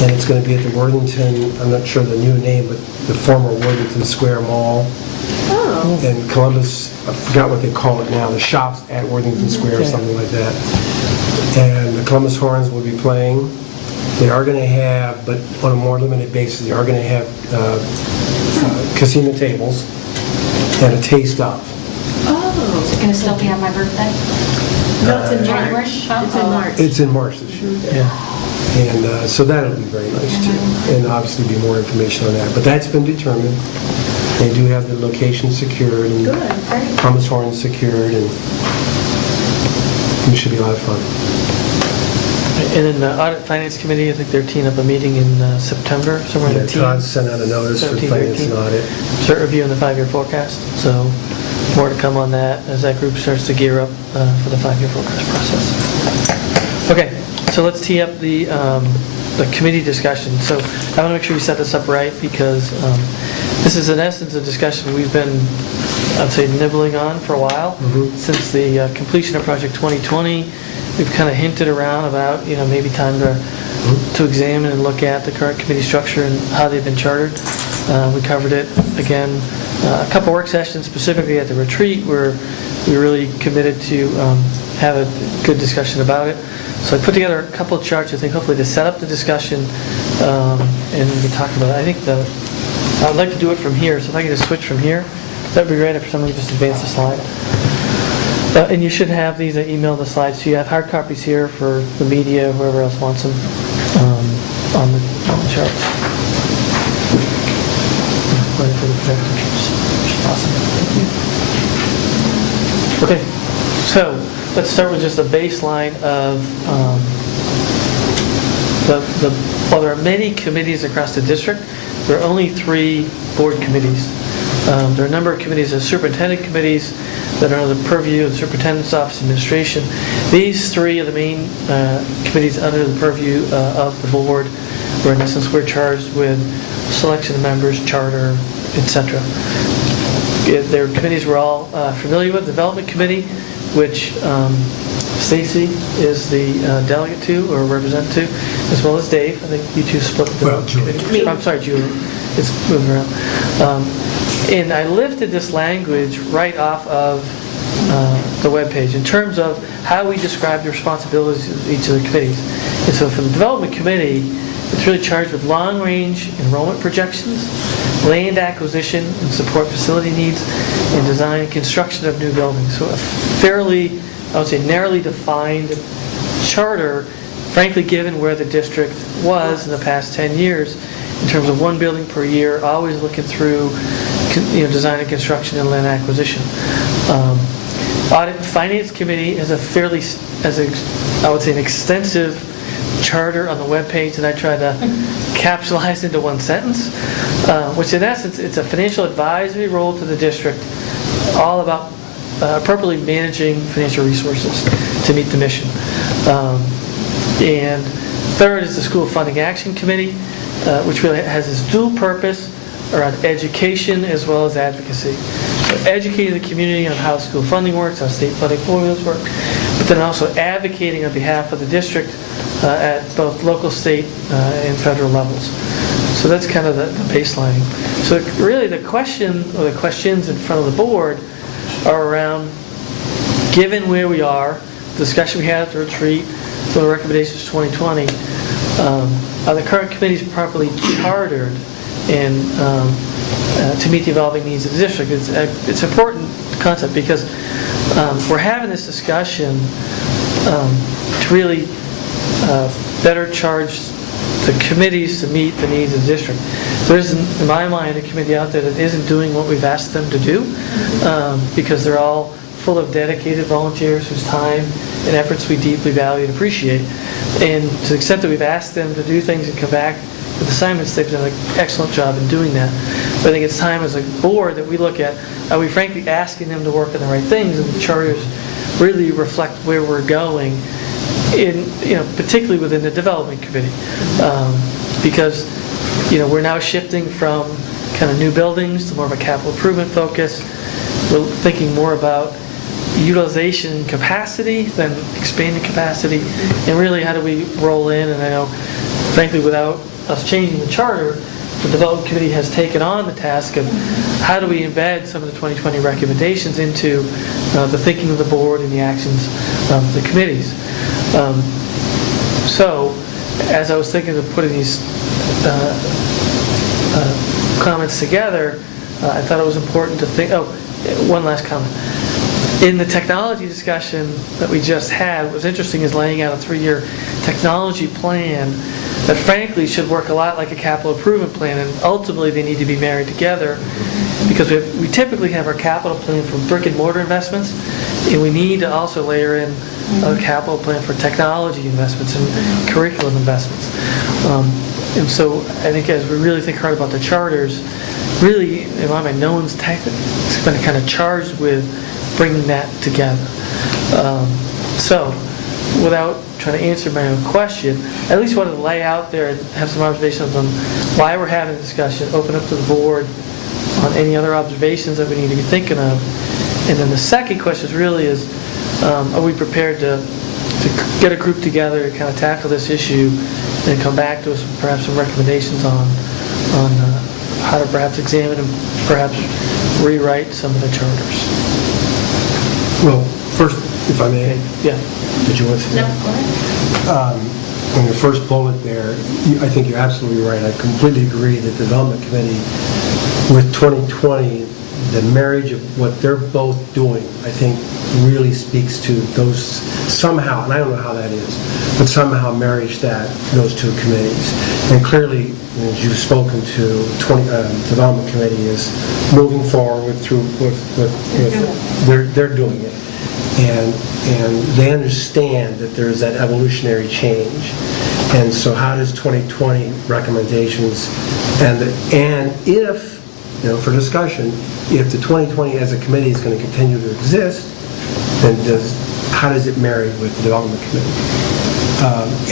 and it's going to be at the Worthington, I'm not sure the new name, but the former Worthington Square Mall. Oh. In Columbus, I forgot what they call it now, the shops at Worthington Square or something like that. And the Columbus Horns will be playing. They are going to have, but on a more limited basis, they are going to have casino tables and a taste of. Oh. Is it going to still be on my birthday? No, it's in January? March. It's in March. It's in March this year. Yeah. And so that'll be very nice too. And obviously be more information on that. But that's been determined. They do have the location secured and Good, great. Thomas Horn secured, and it should be a lot of fun. And then the Audit Finance Committee, I think they're teeing up a meeting in September, somewhere in Yeah, the teens. Todd sent out a notice for 17, finance 18. and audit. Start reviewing the 5-year forecast, so more to come on that as that group starts to gear up for the 5-year forecast process. Okay, so let's tee up the committee discussion. So I want to make sure we set this up right, because this is in essence a discussion we've been, I'd say, nibbling on for a while. Since the completion of Project 2020, we've kind of hinted around about, maybe time to examine and look at the current committee structure and how they've been chartered. We covered it again, a couple work sessions specifically at the retreat where we really committed to have a good discussion about it. So I put together a couple of charts, I think, hopefully to set up the discussion, and we can talk about it. I think I would like to do it from here, so if I can just switch from here, that'd be great if somebody just advance the slide. And you should have these, I emailed the slides, so you have hard copies here for the media, whoever else wants them, on the charts. Right for the projector. Awesome. Thank you. Okay, so let's start with just a baseline of while there are many committees across the district, there are only 3 board committees. There are a number of committees, as superintendent committees, that are under the purview of the superintendent's office administration. These 3 are the main committees under the purview of the board, where in essence we're charged with selection of members, charter, etc. Their committees we're all familiar with. Development Committee, which Stacy is the delegate to, or representative to, as well as Dave. I think you two split the Well, Julie. committee. I'm sorry, Julie. It's moving around. And I lifted this language right off of the webpage in terms of how we describe the responsibilities of each of the committees. And so for the Development Committee, it's really charged with long-range enrollment projections, land acquisition and support facility needs, and design and construction of new buildings. So a fairly, I would say, narrowly defined charter, frankly, given where the district was in the past 10 years in terms of one building per year, always looking through design and construction and land acquisition. Audit and Finance Committee has I would say, an extensive charter on the webpage that I try to capsulize into one sentence, which in essence, it's a financial advisory role to the district, all about appropriately managing financial resources to meet the mission. And third is the School Funding Action Committee, which really has this dual purpose around education as well as advocacy. So educating the community on how school funding works, how state funding formulas work, but then also advocating on behalf of the district at both local, state, and federal levels. So that's kind of the baseline. So really the question, or the questions in front of the board are around, given where we are, the discussion we had at the retreat, so the recommendations 2020, are the current committees properly chartered and to meet the evolving needs of the district? It's an important concept because we're having this discussion to really better charge the committees to meet the needs of the district. There isn't, in my mind, a committee out there that isn't doing what we've asked them to do because they're all full of dedicated volunteers whose time and efforts we deeply value and appreciate. And to the extent that we've asked them to do things and come back with assignments, they've done an excellent job in doing that. But I think it's time as a board that we look at, are we frankly asking them to work on the right things? And the charters really reflect where we're going, particularly within the Development Committee. Because we're now shifting from kind of new buildings to more of a capital improvement focus. We're thinking more about utilization capacity than expanding capacity, and really how do we roll in. And I know, frankly, without us changing the charter, the Development Committee has taken on the task of how do we embed some of the 2020 recommendations into the thinking of the board and the actions of the committees. So, as I was thinking of putting these comments together, I thought it was important to think, one last comment. In the technology discussion that we just had, what was interesting is laying out a 3-year technology plan that frankly should work a lot like a capital improvement plan, and ultimately they need to be married together because we typically have our capital plan for brick and mortar investments, and we need to also layer in a capital plan for technology investments and curriculum investments. And so I think as we really think hard about the charters, really, in my mind, no one's been kind of charged with bringing that together. So, without trying to answer my own question, I at least wanted to lay out there and have some observations on why we're having a discussion, open up to the board on any other observations that we need to be thinking of. And then the second question really is, are we prepared to get a group together to kind of tackle this issue and come back to us with perhaps some recommendations on how to perhaps examine and perhaps rewrite some of the charters. Well, first, if I may. Yeah. Did you want to say that? No, go ahead. On your first bullet there, I think you're absolutely right. I completely agree that the Development Committee with 2020, the marriage of what they're both doing, I think really speaks to those somehow, and I don't know how that is, but somehow marries those two committees. And clearly, as you've spoken to, Development Committee is moving forward they're doing it. And they understand that there's that evolutionary change. And so how does 2020 recommendations, and if, for discussion, if the 2020 as a committee is going to continue to exist, then how does it marry with the Development Committee?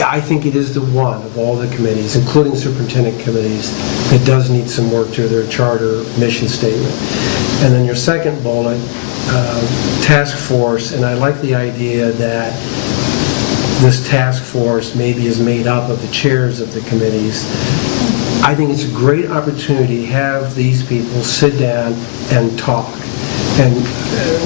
I think it is the one of all the committees, including superintendent committees, that does need some work to their charter mission statement. And then your second bullet, task force, and I like the idea that this task force maybe is made up of the chairs of the committees. I think it's a great opportunity to have these people sit down and talk. And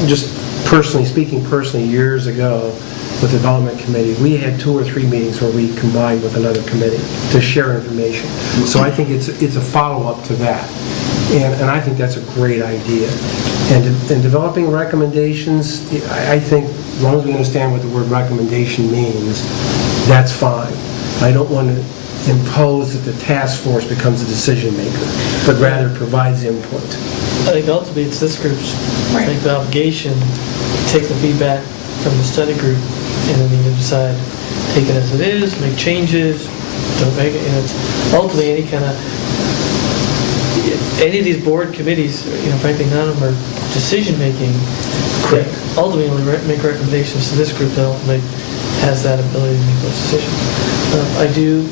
just personally, speaking personally, years ago with the Development Committee, we had 2 or 3 meetings where we combined with another committee to share information. So I think it's a follow-up to that. And I think that's a great idea. And in developing recommendations, I think as long as we understand what the word recommendation means, that's fine. I don't want to impose that the task force becomes a decision maker, but rather provides input. I think ultimately it's this group's, I think, the obligation to take the feedback from the study group and then either decide, take it as it is, make changes, don't make it, it's ultimately any of these board committees, frankly, none of them are decision-making. Correct. They ultimately make recommendations to this group that ultimately has that ability to make those decisions. I do.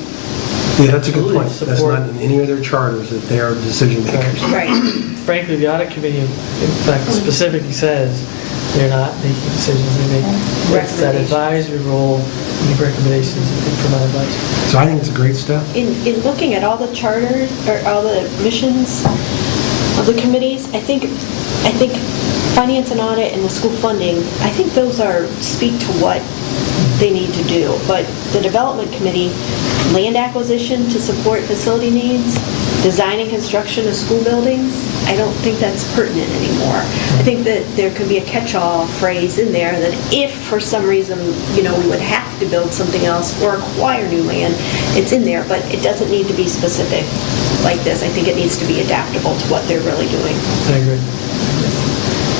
Yeah, that's a good point. Absolutely That's support- not in any of their charters that they are decision makers. Right. Frankly, the audit committee, in fact, specifically says they're not making decisions. They make it's that advisory role, make recommendations, and provide advice. So I think it's a great step. In looking at all the charters, or all the missions of the committees, I think finance and audit and the school funding, I think those speak to what they need to do. But the development committee, land acquisition to support facility needs, design and construction of school buildings, I don't think that's pertinent anymore. I think that there could be a catch-all phrase in there that if for some reason, we would have to build something else or acquire new land, it's in there, but it doesn't need to be specific like this. I think it needs to be adaptable to what they're really doing. I agree.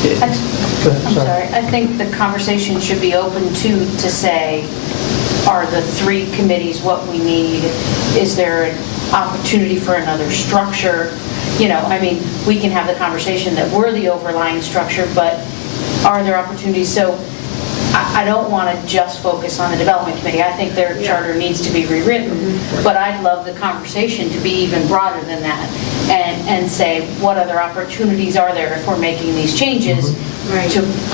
Go ahead, I'm sorry. I think the conversation should be open to say, are the 3 committees what we need? Is there an opportunity for another structure? We can have the conversation that we're the overlying structure, but are there opportunities? So I don't want to just focus on the development committee. I think their charter needs to be rewritten, but I'd love the conversation to be even broader than that and say, what other opportunities are there if we're making these changes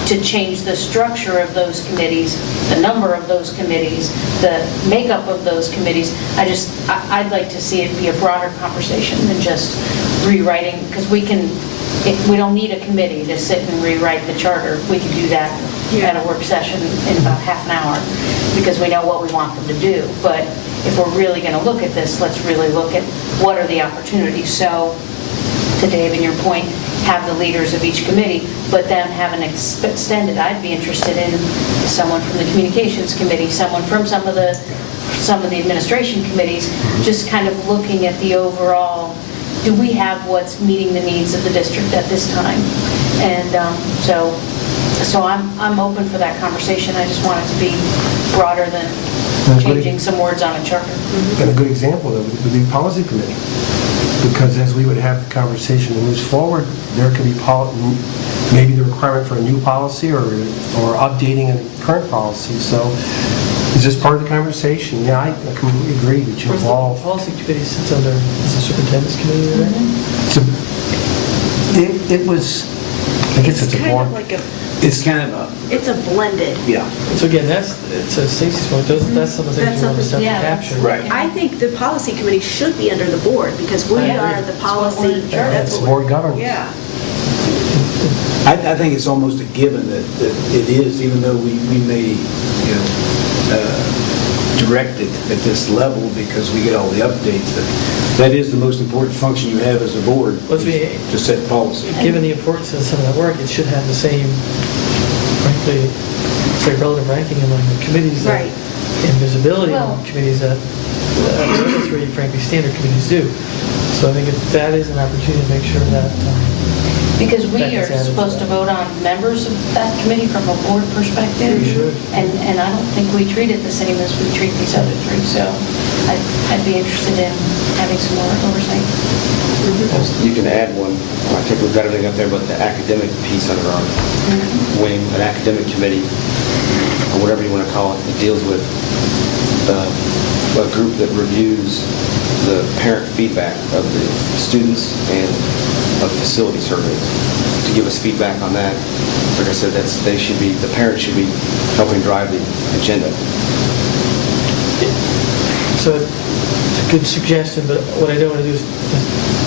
to change the structure of those committees, the number of those committees, the makeup of those committees. I'd like to see it be a broader conversation than just rewriting, because we don't need a committee to sit and rewrite the charter. We can do that at a work session in about half an hour because we know what we want them to do. But if we're really going to look at this, let's really look at what are the opportunities. So to Dave and your point, have the leaders of each committee, but then have an extended, I'd be interested in someone from the communications committee, someone from some of the administration committees, just kind of looking at the overall, do we have what's meeting the needs of the district at this time? And so I'm open for that conversation. I just want it to be broader than changing some words on a charter. And a good example of it would be policy committee. Because as we would have the conversation that moves forward, there could be maybe the requirement for a new policy or updating a current policy. So it's just part of the conversation. Yeah, I completely agree that you involve. The policy committee sits under, is the superintendent's committee there? It was, I guess it's a board. It's kind of It's a blended. yeah. So again, it's a Stacy's point, that's some of the things we want to start to capture. Right. I think the policy committee should be under the board because we I agree. are the policy. It's board governance. Yeah. I think it's almost a given that it is, even though we may, direct it at this level because we get all the updates. That is the most important function you have as a board, Let's be- to set policy. Given the importance of some of that work, it should have the same, frankly, say relative ranking among the committees Right. and visibility Well- among committees that the other 3, frankly, standard committees do. So I think that is an opportunity to make sure that Because That we gets are added to supposed to that. vote on members of that committee from a board perspective. We should. And I don't think we treat it the same as we treat these other 3. So I'd be interested in having some more oversight. You can add one, I think we've got everything up there, but the academic piece under our wing, an academic committee, or whatever you want to call it, that deals with a group that reviews the parent feedback of the students and of facility surveys to to give us feedback on that. Like I said, the parents should be helping drive the agenda. So it's a good suggestion, but what I don't want to do is,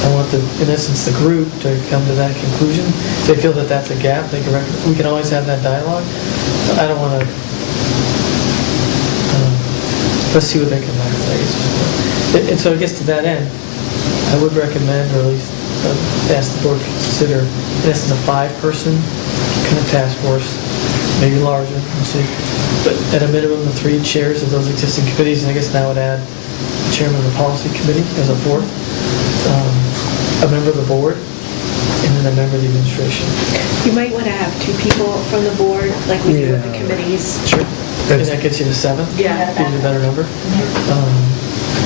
I want in essence, the group to come to that conclusion. If they feel that that's a gap, we can always have that dialogue. I don't want to, let's see what they come back with, I guess. And so I guess to that end, I would recommend, or at least ask the board to consider, in essence, a 5-person kind of task force, maybe larger, we'll see. But at a minimum, the 3 chairs of those existing committees, and I guess that would add the chairman of the policy committee as a 4th, a member of the board, and then a member of the administration. You might want to have 2 people from the board, like we do with the Yeah. committees. Sure. And that gets you to 7? Yeah. Gives you a better number.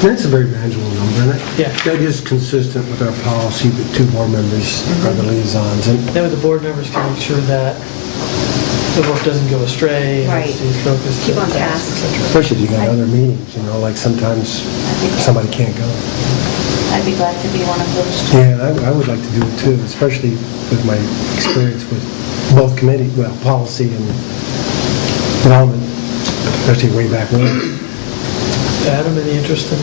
That's a very manageable number, and Yeah. that is consistent with our policy that 2 board members are the liaisons. And That way the board members can make sure that the work doesn't go astray. and Right. stays focused. Keep on and task. et cetera. especially if you got other meetings, like sometimes somebody can't go. I'd be glad to be one of those two. Yeah, I would like to do it too, especially with my experience with both committees, well, policy and development, especially way back when. Adam, any interest in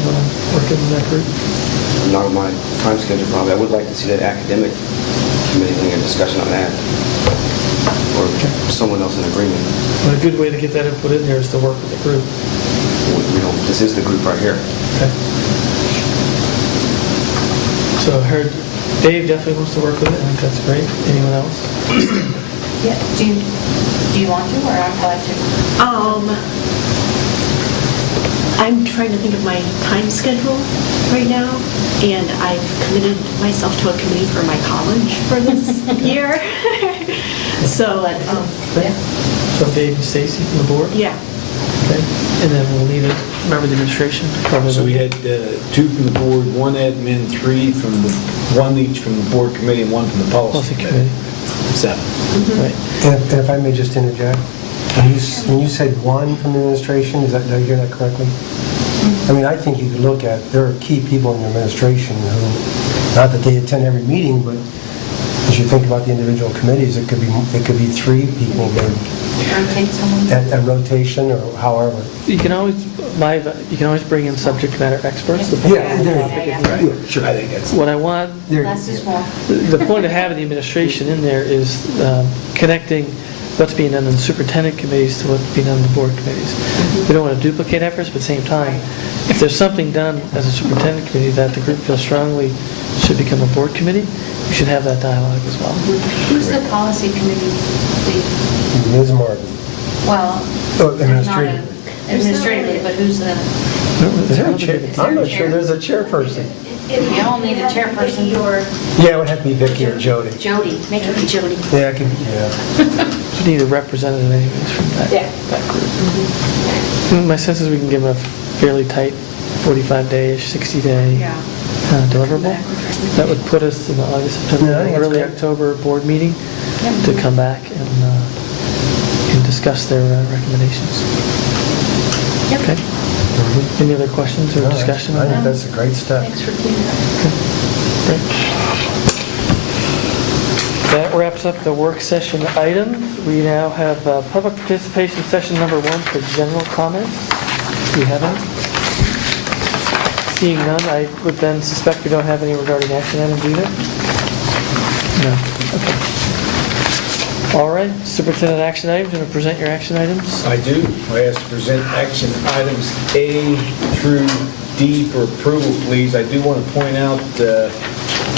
working in that group? Not on my time schedule probably. I would like to see that academic committee and discussion on that, or someone else in agreement. Well, a good way to get that input in there is to work with the group. This is the group right here. Okay. So I heard Dave definitely wants to work with it. I think that's great. Anyone else? Yeah, do you want to, or I'm glad to? I'm trying to think of my time schedule right now, and I've committed myself to a committee for my college for this year. So, Okay. So Dave and Stacy from the board? yeah. Okay. And then we'll need a member of the administration. Probably. So we had 2 from the board, 1 admin, 3 from the, 1 each from the board committee, and 1 from the Policy policy committee. committee. 7. Right. And if I may just interject, when you said 1 from the administration, did I hear that correctly? I mean, I think you could look at, there are key people in your administration who, not that they attend every meeting, but as you think about the individual committees, it could be 3 people maybe. Rotate someone? At rotation or however. You can always bring in subject matter experts. The point- Yeah, there you go. Right, sure. I think that's... What I want, There- Less is more. the point of having the administration in there is connecting what's being done in the superintendent committees to what's being done in the board committees. We don't want to duplicate efforts, but at the same time, if there's something done as a superintendent committee that the group feels strongly should become a board committee, we should have that dialogue as well. Who's the policy committee lead? Ms. Martin. Well, Oh, not administrative. administratively, but who's the, Is there a chair? I'm not sure there's a chairperson. you all need a chairperson. Yeah, it would have to be Vicky or Jody. Jody, make it be Jody. Yeah, it could be, yeah. We need a representative anyways from that group. My sense is we can give them a fairly tight 45-day-ish, 60-day Yeah. deliverable. That would put us in the August, Yeah, I September, think that's early great. October board meeting to come back and discuss their recommendations. Okay. Any other questions or No, discussion I on think that? that's a great step. Thanks for cleaning up. Great. That wraps up the work session items. We now have public participation session number 1 for general comments. Do you have any? Seeing none, I would then suspect we don't have any regarding action items either? No. Okay. All right, superintendent action items, you want to present your action items? I do. I ask to present action items A through D for approval, please. I do want to point out,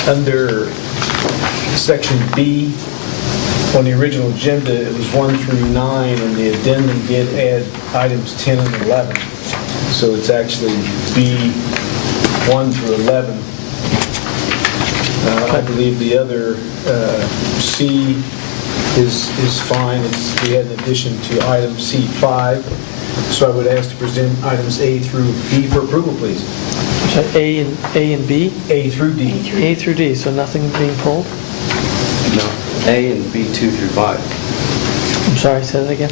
under section B, on the original agenda, it was 1 through 9, and the addendum did add items 10 and 11. So it's actually B 1 through 11. I believe the other C is fine. We had an addition to item C5. So I would ask to present items A through D for approval, please. So A and B? A through D. A through D, so nothing being pulled? No, A and B 2 through 5. I'm sorry, say that again.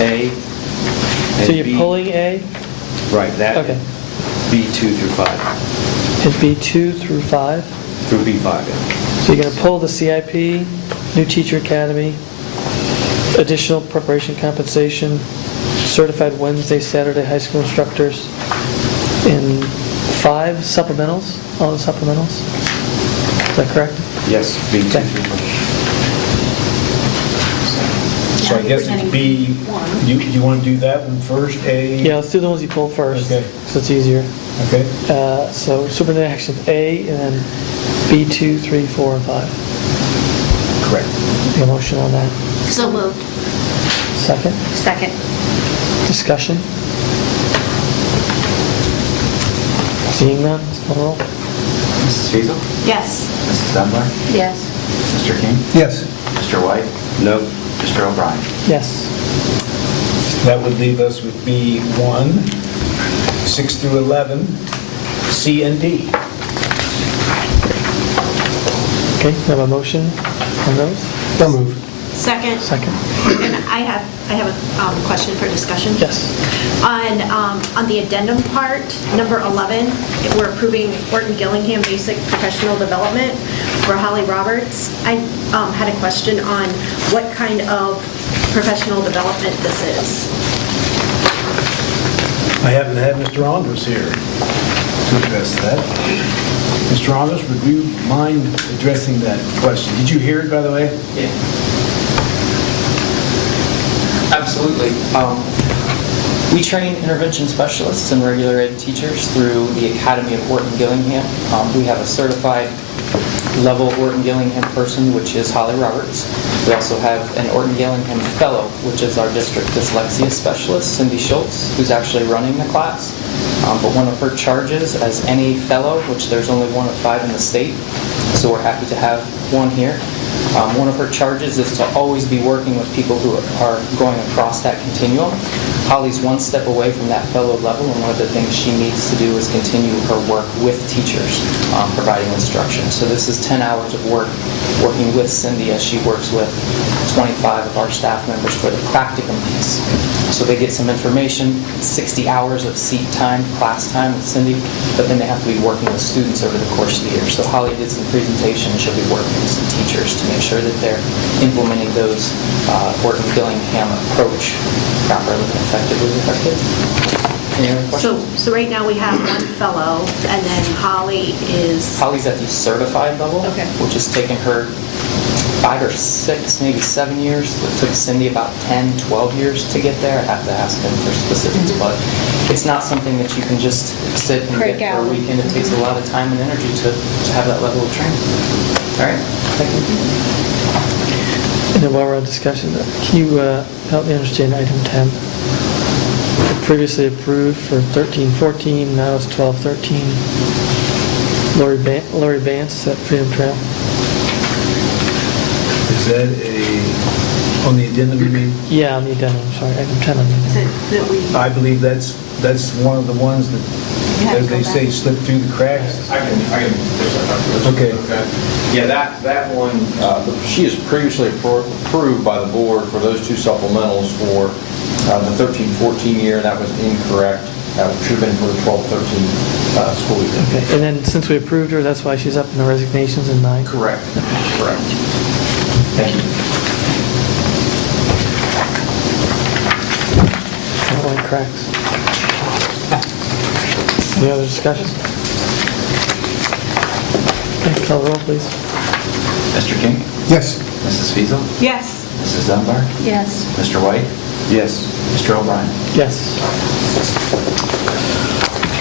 A and So you're B- pulling A? Right, that. Okay. B 2 through 5. It'd be 2 through 5? Through B5, yeah. So you're going to pull the CIP new teacher academy, additional preparation compensation, certified Wednesday, Saturday high school instructors, and 5 supplementals, all the supplementals. Is that correct? Yes, B2. So I guess it's B, you want to do that one first, A? Yeah, let's do the ones you pulled first, Okay. so it's easier. Okay. So superintendent action A, and then B2, 3, 4, and 5. Correct. Any motion on that? So moved. Second? Second. Discussion? Seeing none, let's call the roll. Mrs. Feasel? Yes. Mrs. Dunbar? Yes. Mr. King? Yes. Mr. White? No. Mr. O'Brien? Yes. That would leave us with B1, 6 through 11, C and D. Okay, we have a motion on those? So moved. Second. Second? And I have a question for discussion. Yes. On the addendum part, number 11, we're approving Orton Gillingham Basic Professional Development for Holly Roberts. I had a question on what kind of professional development this is. I haven't had Mr. Andres here to address that. Mr. Andres, would you mind addressing that question? Did you hear it, by the way? Yeah. Absolutely. We train intervention specialists and regular ed teachers through the Academy of Orton Gillingham. We have a certified level Orton Gillingham person, which is Holly Roberts. We also have an Orton Gillingham fellow, which is our district dyslexia specialist, Cindy Schultz, who's actually running the class. But one of her charges as any fellow, which there's only one of 5 in the state, so we're happy to have one here. One of her charges is to always be working with people who are going across that continuum. Holly's one step away from that fellow level, and one of the things she needs to do is continue her work with teachers, providing instruction. So this is 10 hours of work working with Cindy as she works with 25 of our staff members for the practicum piece. So they get some information, 60 hours of seat time, class time with Cindy, but then they have to be working with students over the course of the year. So Holly did some presentation, she'll be working with some teachers to make sure that they're implementing those Orton Gillingham approach properly and effectively with our kids. Any other questions? So right now we have one fellow, and then Holly is... Holly's at the certified level, Okay. which has taken her 5 or 6, maybe 7 years. It took Cindy about 10, 12 years to get there. I have to ask them for specifics, but it's not something that you can just sit and Break get for out. a weekend. It takes a lot of time and energy to have that level of training. All right, thank you. And then while we're on discussion, can you help me understand item 10? Previously approved for 13-14, now it's 12-13. Lori Vance at Freedom Trail. Is that on the addendum, you mean? Yeah, on the addendum, sorry, item 10 on the Is addendum. it that we... I believe that's one of the ones that, as they say, slip through the cracks. I can fix that. Okay. Yeah, that one, she is previously approved by the board for those 2 supplementals for the 13-14 year. That was incorrect. That should have been for the 12-13 school year. Okay, and then since we approved her, that's why she's up in the resignations in 9? Correct. Correct. Thank you. That one cracks. Any other discussion? Okay, call the roll, please. Mr. King? Yes. Mrs. Feasel? Yes. Mrs. Dunbar? Yes. Mr. White? Yes. Mr. O'Brien? Yes.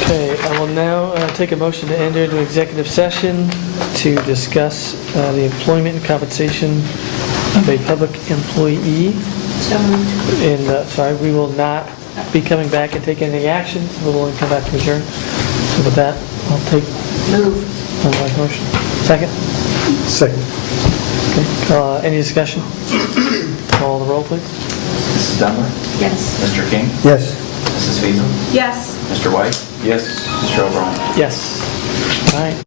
Okay, I will now take a motion to enter into executive session to discuss the employment and compensation of a public employee. So moved. And, sorry, we will not be coming back and taking any action, so we'll only come back to adjourn. So with that, I'll take Move. my motion. Second? Second. Okay, any discussion? Call the roll, please. Mrs. Dunbar? Yes. Mr. King? Yes. Mrs. Feasel? Yes. Mr. White? Yes. Mr. O'Brien? Yes. All right.